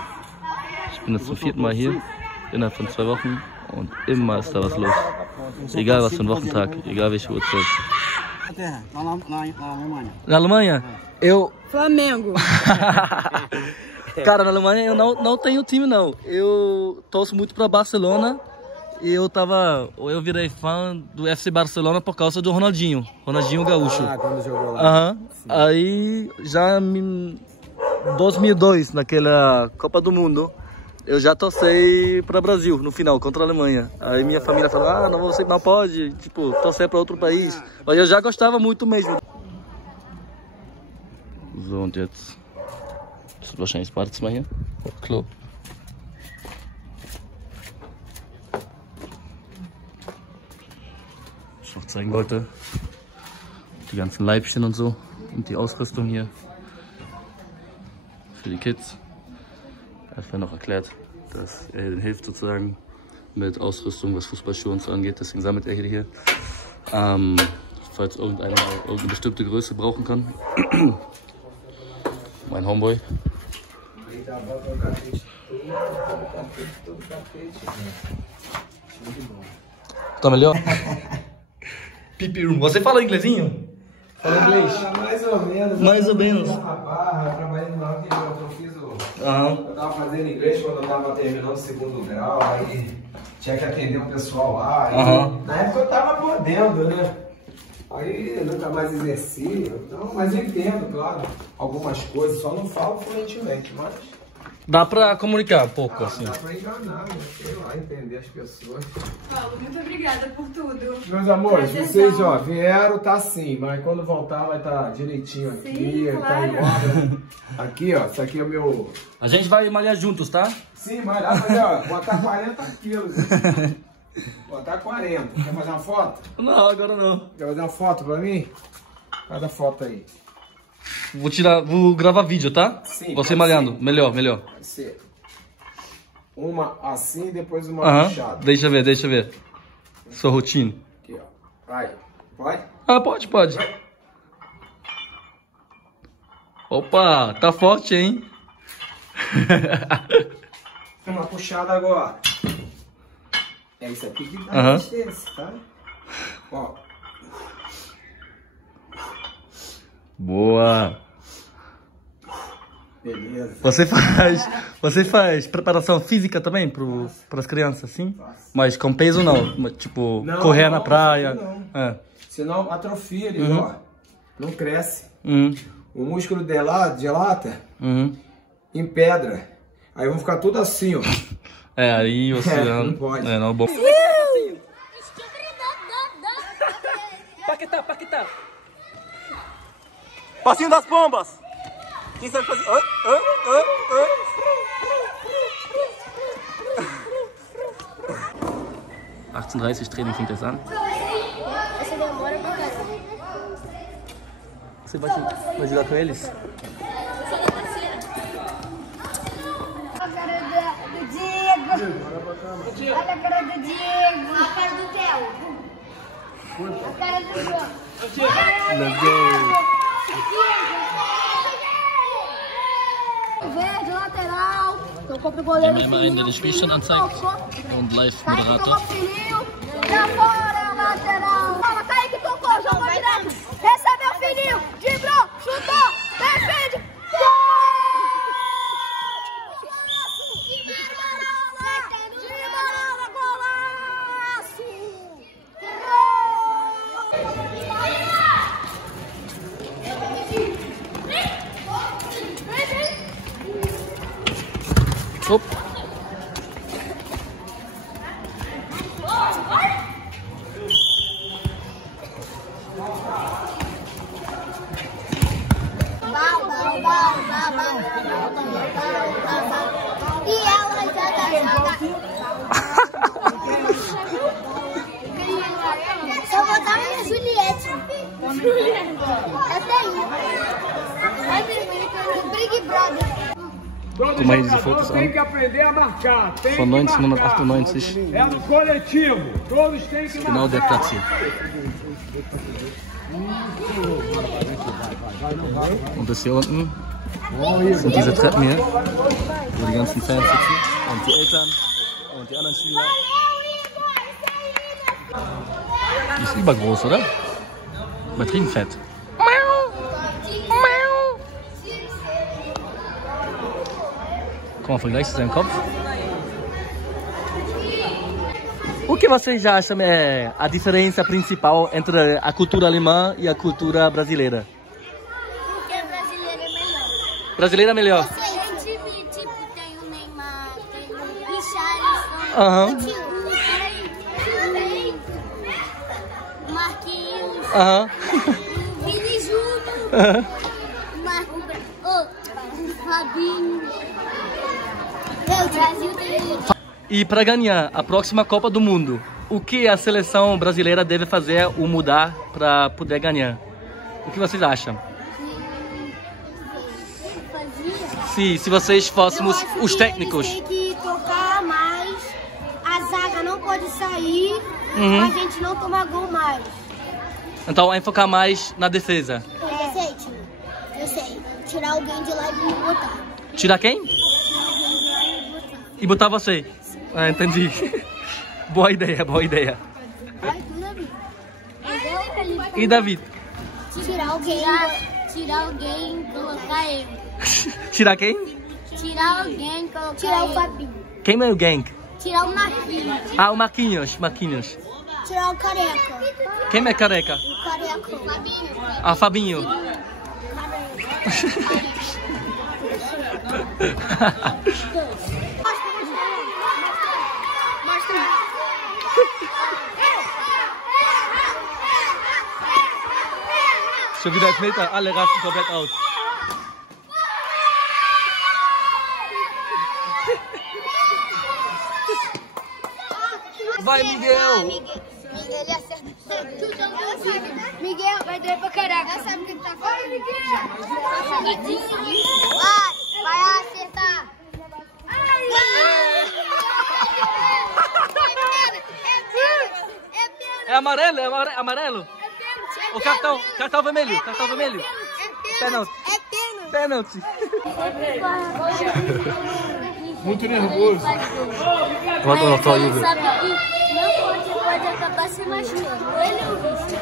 Ich bin jetzt zum 4. Mal hier, innerhalb von 2 Wochen. Und immer ist da was los. Egal was für ein Wochentag, egal welche Uhrzeit. Na Alemanha? Flamengo. Cara, na Alemanha eu não tenho time não. Eu torço muito pra Barcelona. E eu virei fã do FC Barcelona por causa do Ronaldinho Gaúcho. Ah, quando jogou lá. Aí já em 2002, naquela Copa do Mundo, eu já torcei para o Brasil no final, contra a Alemanha. Aí minha família falou, ah, não, você não pode, tipo, torcer para outro país. Mas eu já gostava muito mesmo. So, und jetzt ist wahrscheinlich das Badezimmer hier. Klo. Was ich noch zeigen wollte. Die ganzen Leibchen und so. Und die Ausrüstung hier. Für die Kids. Er hat vorhin noch erklärt, dass er ihnen hilft sozusagen mit Ausrüstung, was Fußballschuhe und so angeht. Deswegen sammelt er hier. Falls irgendeiner irgendeine bestimmte Größe brauchen kann. Mein Homeboy. Tá melhor? Pipi room. Você fala inglesinho? Fala inglês? Mais ou menos. Mais ou menos. Eu trabalhei no navio, eu fiz o... Eu tava fazendo inglês quando eu tava terminando o 2º grau, aí tinha que atender o pessoal lá. Na época eu tava podendo, né? Aí eu nunca mais exerci, então, mas eu entendo, claro, algumas coisas, só não falo fluentemente, mas... Dá pra comunicar um pouco, assim. Dá pra enganar, né? Sei lá, entender as pessoas. Paulo, muito obrigada por tudo. Meus amores, vocês, ó, vieram, tá assim, mas quando voltar vai estar direitinho aqui, sim, tá em obra. Aqui, ó, isso aqui é o meu... A gente vai malhar juntos, tá? Sim, malhar, mas ó, botar 40 quilos. Botar 40. Quer fazer uma foto? Não, agora não. Quer fazer uma foto pra mim? Faz a foto aí. Vou gravar vídeo, tá? Sim. Você malhando. Ser. Melhor. Vai ser. Uma assim e depois uma puxada. Deixa eu ver. Sua rotina. Aqui, ó. Vai. Pode? Ah, pode. Opa, tá forte, hein? Uma puxada agora. É isso aqui que dá resistência, tá? Ó. Boa. Beleza. Você faz preparação física também para as crianças, assim? Mas com peso não? Tipo, não, correr na praia? Não. Senão atrofia ele, ó. Não cresce. O músculo de lata empedra. Aí vão ficar tudo assim, ó. Aí você... não pode. Não, bom. Paquetá. Passinho das pombas. Quem sabe fazer? 18:30 Training fängt das an. Você demora pra caramba. Você vai jogar com eles? A cara do Diego. Olha a cara do Diego. A cara do Theo. A cara do João. Let's go. Verde, lateral. Então compra o goleiro. Die mir einen, der den Spielstand anzeigt. Und Live-Moderator. Pra fora, lateral. Fala, Kaique tocou, jogou direto. Recebeu o Fininho. Driblou, chutou, defende. Op. E ela joga. Eu vou dar uma Juliette. Essa aí. O Big Brother. Guck mal hier diese Fotos an. Von 1998. É no coletivo. Todos têm que Genau der Platz hier. Und das hier unten sind diese Treppen hier, wo die ganzen Fans sitzen und die Eltern und die anderen Spieler. Die ist übergroß, oder? Übertrieben fett. Guck mal, vergleichst du seinen Kopf? O que vocês acham é a diferença principal entre a cultura alemã e a cultura brasileira? Porque a brasileira é melhor. Brasileira é melhor. A gente, tipo, tem o Neymar, tem o Aham. O Marquinhos. Aham. O Vini Júnior. O Marcos. O Fabinho. O Brasil tem. E para ganhar a próxima Copa do Mundo, o que a seleção brasileira deve fazer ou mudar para poder ganhar? O que vocês acham? Se vocês fôssemos os técnicos. Tem que tocar mais, a zaga não pode sair, a gente não tomar gol mais. Então vai focar mais na defesa. Eu sei, tio. Eu sei. Tirar alguém de lá e botar. Tirar quem? Tirar alguém de lá e botar. E botar você. Ah, entendi. Boa ideia, boa ideia. Vai tu, David. E David? Tirar alguém e colocar ele. Tirar quem? Tirar alguém e colocar Tirar o Fabinho. Quem é o gang? Tirar o Marquinhos. Ah, o Marquinhos. Tirar o Careca. Quem é careca? O Careca. O Fabinho. Ah, Fabinho. Schon wieder Elfmeter, alle rasten komplett aus. Vai, Miguel! Ele acerta. Miguel, vai doer pra caraca. Já sabe o que tá fazendo. Miguel. Vai acertar. É amarelo, é amarelo. O cartão vermelho, Pênalti. Pênalti. Muito nervoso. Volta pra Juve. Sabe que não pode acabar se machucando. Ele ou o Vitor?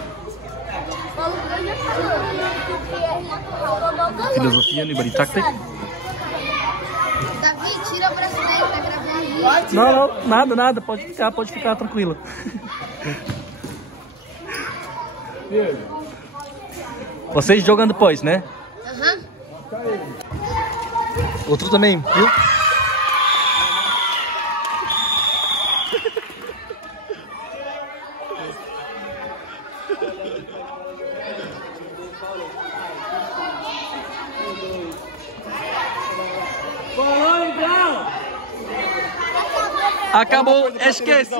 Paulo Grande falou. Filosofia über die Taktik. Davi, tira o braço daí, tá gravando. Não, nada, pode ficar tranquilo. Vocês jogam depois, né? Aham. Outro também, viu? Acabou, esquece.